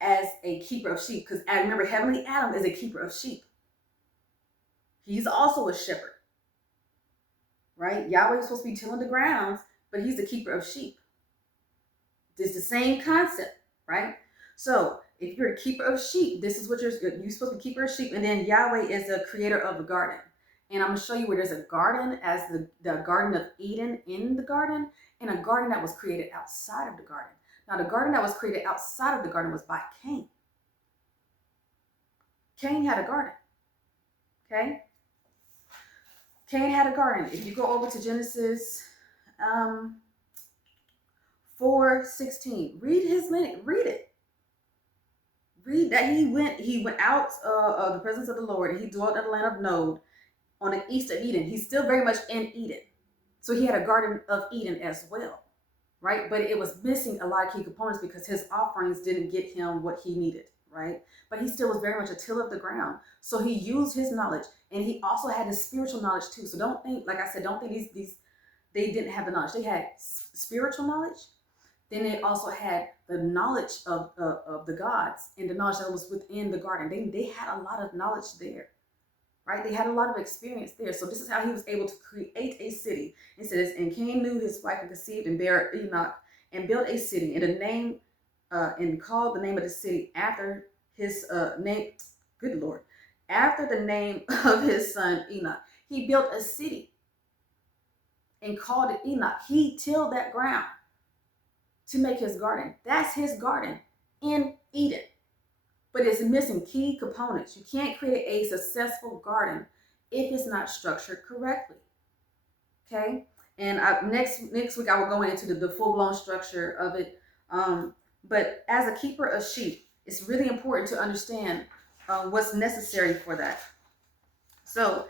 as a keeper of sheep. Because remember, heavenly Adam is a keeper of sheep. He's also a shepherd, right? Yahweh is supposed to be tilling the grounds, but he's the keeper of sheep. It's the same concept, right? So if you're a keeper of sheep, this is what you're supposed to be keeper of sheep. And then Yahweh is the creator of the garden. And I'm going to show you where there's a garden as the Garden of Eden in the garden, and a garden that was created outside of the garden. Now, the garden that was created outside of the garden was by Cain. Cain had a garden, okay? Cain had a garden. If you go over to Genesis 4:16, read his lineage, read it. Read that he went out of the presence of the Lord, and he dwelt in the land of Nod on the east of Eden. He's still very much in Eden. So he had a Garden of Eden as well, right? But it was missing a lot of key components because his offerings didn't get him what he needed, right? But he still was very much a tiller of the ground. So he used his knowledge, and he also had the spiritual knowledge too. So don't think, like I said, don't think these they didn't have the knowledge. They had spiritual knowledge. Then they also had the knowledge of the gods and the knowledge that was within the garden. They had a lot of knowledge there, right? They had a lot of experience there. So this is how he was able to create a city. It says, and Cain knew his wife and conceived and bare Enoch and built a city, and the name and called the name of the city after his name. Good Lord, after the name of his son Enoch. He built a city and called it Enoch. He tilled that ground to make his garden. That's his garden in Eden. But it's missing key components. You can't create a successful garden if it's not structured correctly. Okay? And next week I will go into the full-blown structure of it. But as a keeper of sheep, it's really important to understand what's necessary for that. So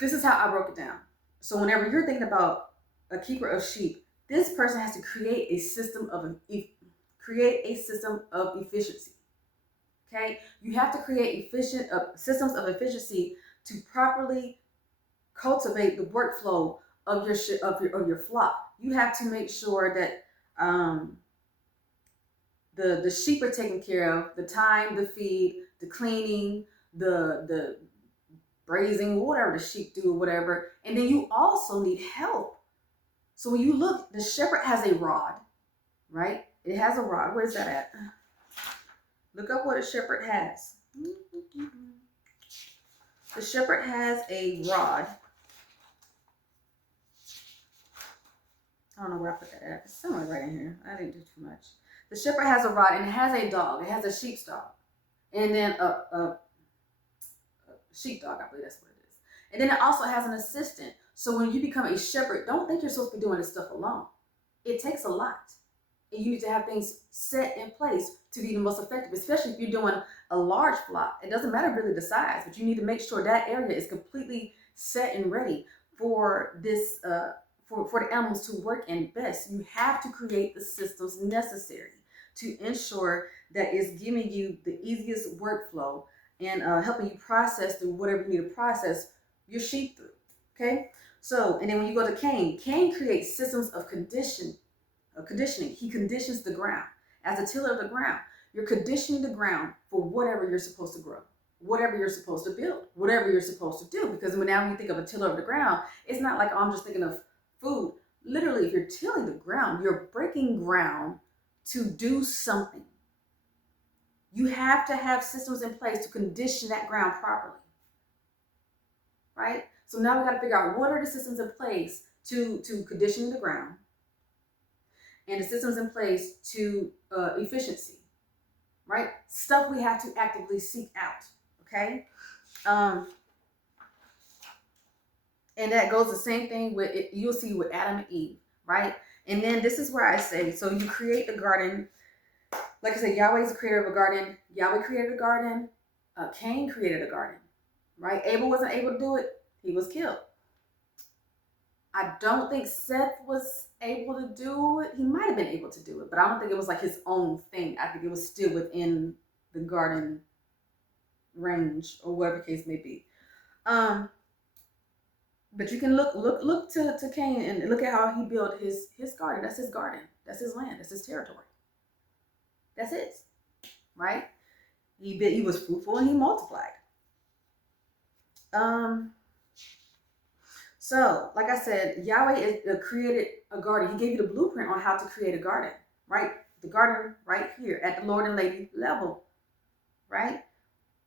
this is how I broke it down. So whenever you're thinking about a keeper of sheep, this person has to create a system of efficiency. Okay, you have to create systems of efficiency to properly cultivate the workflow of your flock. You have to make sure that the sheep are taken care of, the time, the feed, the cleaning, the grazing, whatever the sheep do or whatever. And then you also need help. So when you look, the shepherd has a rod, right? It has a rod. Where's that at? Look up what a shepherd has. The shepherd has a rod. I don't know where I put that at. It's somewhere right in here. I didn't do too much. The shepherd has a rod, and it has a dog. It has a sheep's dog. And then a sheepdog, I believe that's what it is. And then it also has an assistant. So when you become a shepherd, don't think you're supposed to be doing this stuff alone. It takes a lot. And you need to have things set in place to be the most effective, especially if you're doing a large flock. It doesn't matter really the size, but you need to make sure that area is completely set and ready for this for the animals to work in best. You have to create the systems necessary to ensure that it's giving you the easiest workflow and helping you process through whatever you need to process your sheep through. Okay? So, and then when you go to Cain creates systems of conditioning. He conditions the ground. As a tiller of the ground, you're conditioning the ground for whatever you're supposed to grow, whatever you're supposed to build, whatever you're supposed to do. Because when you think of a tiller of the ground, it's not like, oh, I'm just thinking of food. Literally, if you're tilling the ground, you're breaking ground to do something. You have to have systems in place to condition that ground properly, right? So now we got to figure out what are the systems in place to condition the ground, and the systems in place to efficiency, right? Stuff we have to actively seek out, okay? And that goes the same thing with it, you'll see with Adam and Eve, right? And then this is where I say, so you create the garden. Like I said, Yahweh is the creator of a garden. Yahweh created a garden. Cain created a garden, right? Abel wasn't able to do it. He was killed. I don't think Seth was able to do it. He might have been able to do it, but I don't think it was like his own thing. I think it was still within the garden range or whatever the case may be. But you can look to Cain and look at how he built his garden. That's his garden. That's his land. That's his territory. That's his, right? He was fruitful and he multiplied. So, like I said, Yahweh created a garden. He gave you the blueprint on how to create a garden, right? The garden right here at the Lord and Lady level, right?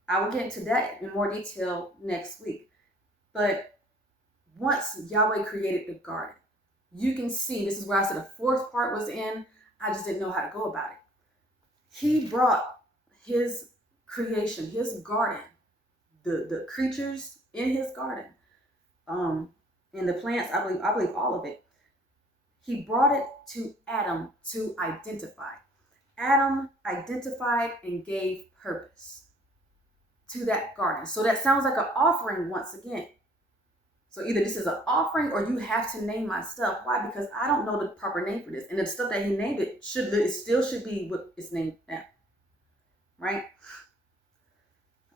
I will get into that in more detail next week. But once Yahweh created the garden, you can see, this is where I said the fourth part was in. I just didn't know how to go about it. He brought his creation, his garden, the creatures in his garden, and the plants, I believe all of it. He brought it to Adam to identify. Adam identified and gave purpose to that garden. So that sounds like an offering once again. So either this is an offering or you have to name my stuff. Why? Because I don't know the proper name for this. And the stuff that he named it still should be what it's named now. Right?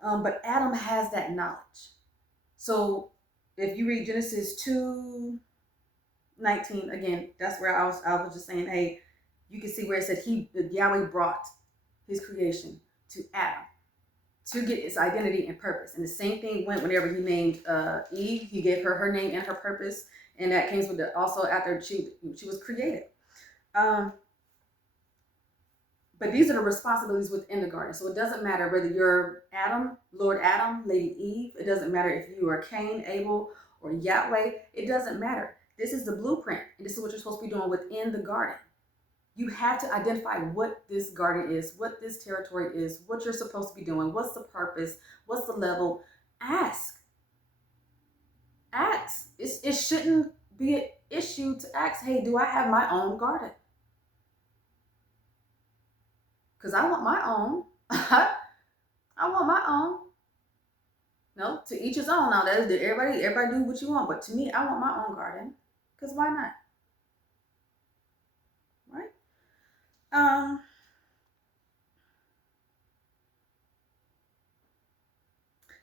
But Adam has that knowledge. So if you read Genesis 2:19, again, that's where I was just saying, hey, you can see where it said Yahweh brought his creation to Adam to get its identity and purpose. And the same thing went whenever he named Eve. He gave her name and her purpose. And that came with also after she was created. But these are the responsibilities within the garden. So it doesn't matter whether you're Adam, Lord Adam, Lady Eve. It doesn't matter if you are Cain, Abel, or Yahweh. It doesn't matter. This is the blueprint. And this is what you're supposed to be doing within the garden. You have to identify what this garden is, what this territory is, what you're supposed to be doing, what's the purpose, what's the level. Ask. It shouldn't be an issue to ask, hey, do I have my own garden? Because I want my own. I want my own. No, to each his own. Now, everybody do what you want. But to me, I want my own garden. Because why not? Right?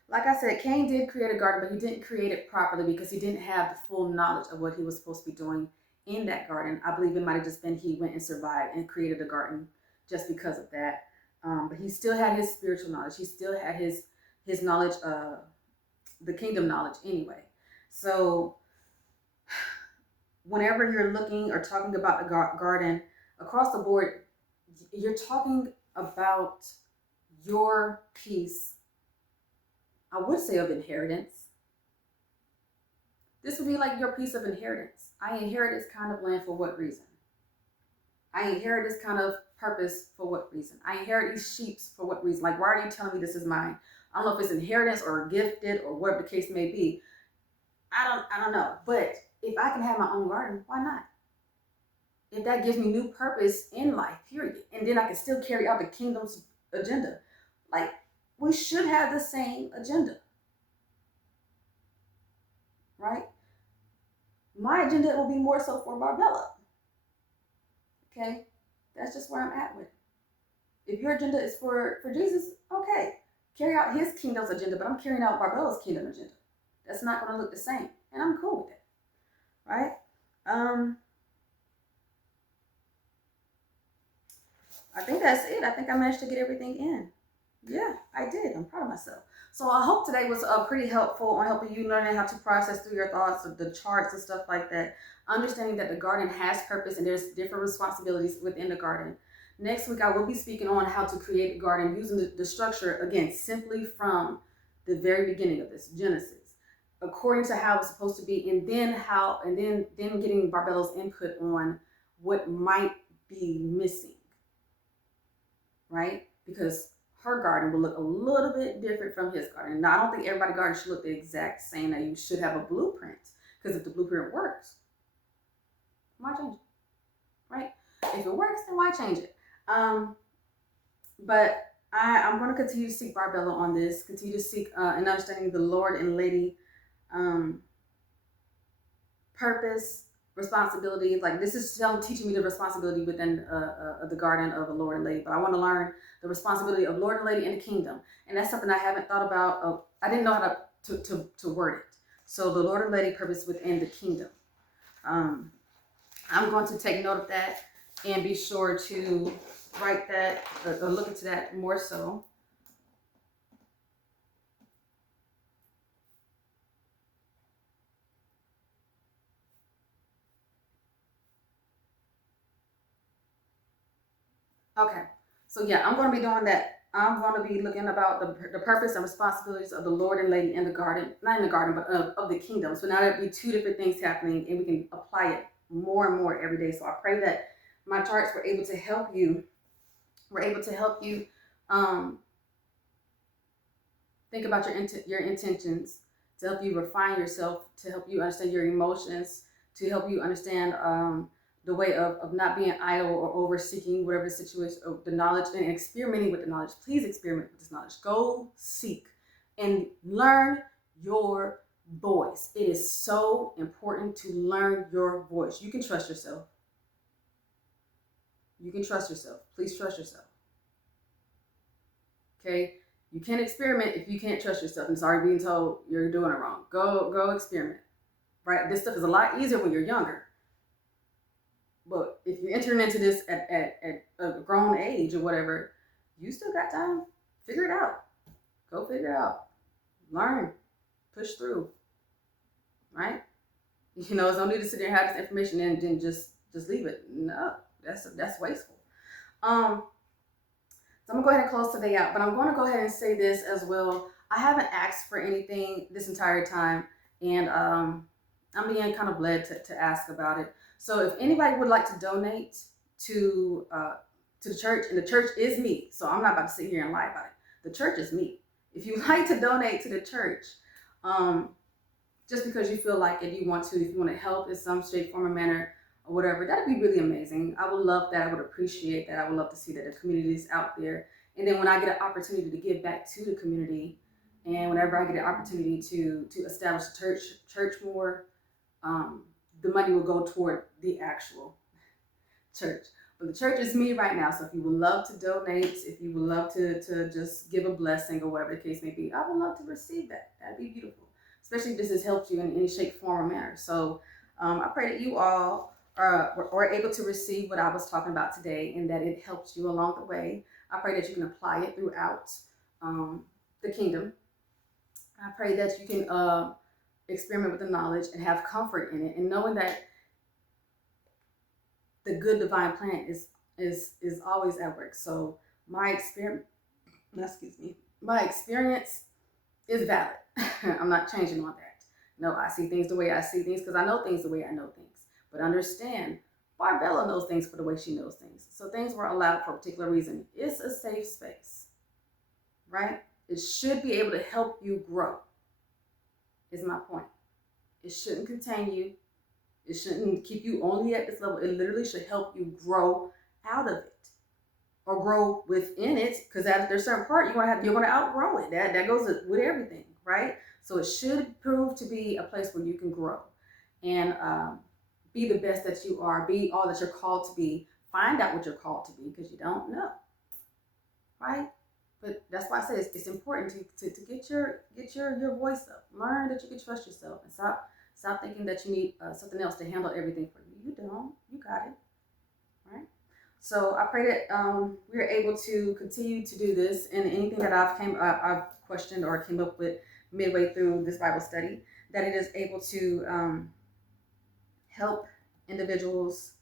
Like I said, Cain did create a garden, but he didn't create it properly because he didn't have the full knowledge of what he was supposed to be doing in that garden. I believe it might have just been he went and survived and created a garden just because of that. But he still had his spiritual knowledge. He still had his knowledge, the kingdom knowledge anyway. So whenever you're looking or talking about the garden across the board, you're talking about your piece, I would say, of inheritance. This would be like your piece of inheritance. I inherit this kind of land for what reason? I inherit this kind of purpose for what reason? I inherit these sheep for what reason? Like, why are you telling me this is mine? I don't know if it's inheritance or gifted or whatever the case may be. I don't know. But if I can have my own garden, why not? If that gives me new purpose in life, period. And then I can still carry out the kingdom's agenda. Like, we should have the same agenda. Right? My agenda will be more so for Barbelo. Okay? That's just where I'm at with it. If your agenda is for Jesus, okay. Carry out his kingdom's agenda, but I'm carrying out Barbelo's kingdom agenda. That's not going to look the same. And I'm cool with it. Right? I think that's it. I think I managed to get everything in. Yeah, I did. I'm proud of myself. So I hope today was pretty helpful on helping you learning how to process through your thoughts, the charts and stuff like that. Understanding that the garden has purpose and there's different responsibilities within the garden. Next week, I will be speaking on how to create a garden using the structure, again, simply from the very beginning of this, Genesis, according to how it's supposed to be, and then getting Barbelo's input on what might be missing, right? Because her garden will look a little bit different from his garden. Now, I don't think everybody's garden should look the exact same. Now, you should have a blueprint, because if the blueprint works, why change it, right? If it works, then why change it? But I'm going to continue to seek Barbelo on this, continue to seek and understanding the Lord and Lady purpose, responsibility. Like, this is still teaching me the responsibility within the garden of the Lord and Lady, but I want to learn the responsibility of Lord and Lady in the kingdom. And that's something I haven't thought about. I didn't know how to word it. So the Lord and Lady purpose within the kingdom. I'm going to take note of that and be sure to write that or look into that more so. Okay, so yeah, I'm going to be doing that. I'm going to be looking about the purpose and responsibilities of the Lord and Lady in the garden, not in the garden, but of the kingdom. So now there'll be two different things happening, and we can apply it more and more every day. So I pray that my charts were able to help you. Think about your intentions, to help you refine yourself, to help you understand your emotions, to help you understand the way of not being idle or over seeking whatever the situation of the knowledge and experimenting with the knowledge. Please experiment with this knowledge. Go seek and learn your voice. It is so important to learn your voice. You can trust yourself. You can trust yourself. Please trust yourself. Okay? You can't experiment if you can't trust yourself and it's already being told you're doing it wrong. Go experiment. Right? This stuff is a lot easier when you're younger. But if you're entering into this at a grown age or whatever, you still got time. Figure it out. Go figure it out. Learn. Push through. Right? You know, it's no need to sit there and have this information and then just leave it. No, that's wasteful. So I'm gonna go ahead and close today out, but I'm going to go ahead and say this as well. I haven't asked for anything this entire time, and I'm being kind of led to ask about it. So if anybody would like to donate to the church, and the church is me, so I'm not about to sit here and lie about it. The church is me. If you'd like to donate to the church, just because you feel like it, you want to, if you want to help in some shape, form, or manner, or whatever, that'd be really amazing. I would love that. I would appreciate that. I would love to see that the community is out there. And then when I get an opportunity to give back to the community, and whenever I get an opportunity to establish the church more, the money will go toward the actual church. But the church is me right now. So if you would love to donate, if you would love to just give a blessing or whatever the case may be, I would love to receive that. That'd be beautiful. Especially if this has helped you in any shape, form, or manner. So I pray that you all were able to receive what I was talking about today and that it helped you along the way. I pray that you can apply it throughout the kingdom. I pray that you can experiment with the knowledge and have comfort in it, and knowing that the good divine plan is always at work. So my experience, excuse me, my experience is valid. I'm not changing on that. No, I see things the way I see things because I know things the way I know things. But understand, Barbelo knows things for the way she knows things. So things were allowed for a particular reason. It's a safe space, right? It should be able to help you grow, is my point. It shouldn't contain you. It shouldn't keep you only at this level. It literally should help you grow out of it or grow within it, because at there's a certain part you're gonna outgrow it. That goes with everything, right? So it should prove to be a place where you can grow and be the best that you are, be all that you're called to be, find out what you're called to be because you don't know, right? But that's why I say it's important to get your voice up. Learn that you can trust yourself and stop thinking that you need something else to handle everything for you. You don't. You got it, right? So I pray that we're able to continue to do this, and anything that I've questioned or came up with midway through this Bible study, that it is able to help individuals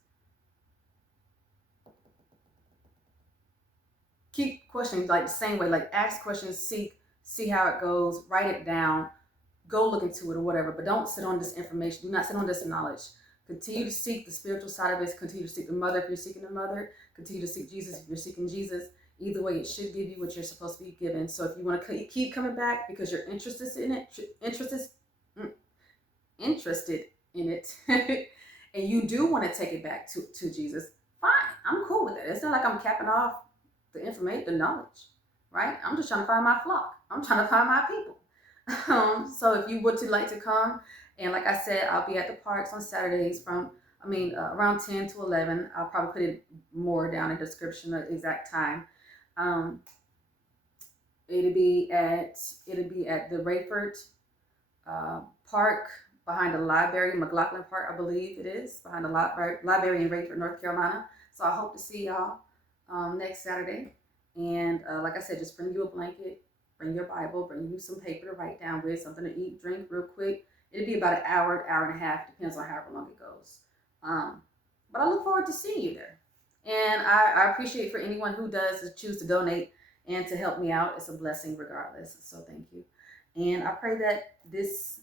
keep questioning, like the same way, like ask questions, see how it goes, write it down, go look into it or whatever, but don't sit on this information. Do not sit on this knowledge. Continue to seek the spiritual side of it. Continue to seek the mother if you're seeking the mother. Continue to seek Jesus if you're seeking Jesus. Either way, it should give you what you're supposed to be given. So if you want to keep coming back because you're interested in it, and you do want to take it back to Jesus, fine. I'm cool with it. It's not like I'm capping off the information, the knowledge, right? I'm just trying to find my flock. I'm trying to find my people. So if you would like to come, and like I said, I'll be at the parks on Saturdays from, around 10 to 11. I'll probably put it more down in the description, the exact time. It'll be at the Raeford Park behind the library, Mclaughlin Park, I believe it is, behind the library in Raeford, North Carolina. So I hope to see y'all next Saturday. And like I said, just bring you a blanket, bring your Bible, bring you some paper to write down with, something to eat, drink real quick. It'll be about an hour and a half, depends on however long it goes. But I look forward to seeing you there. And I appreciate for anyone who does choose to donate and to help me out. It's a blessing regardless. So thank you. And I pray that this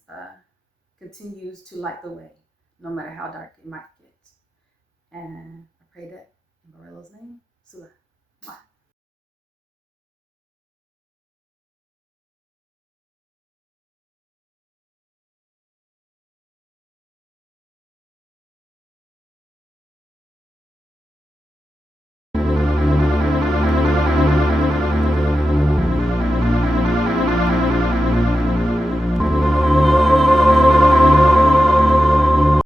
continues to light the way, no matter how dark it might get. And I pray that in Barelo's name, Sula.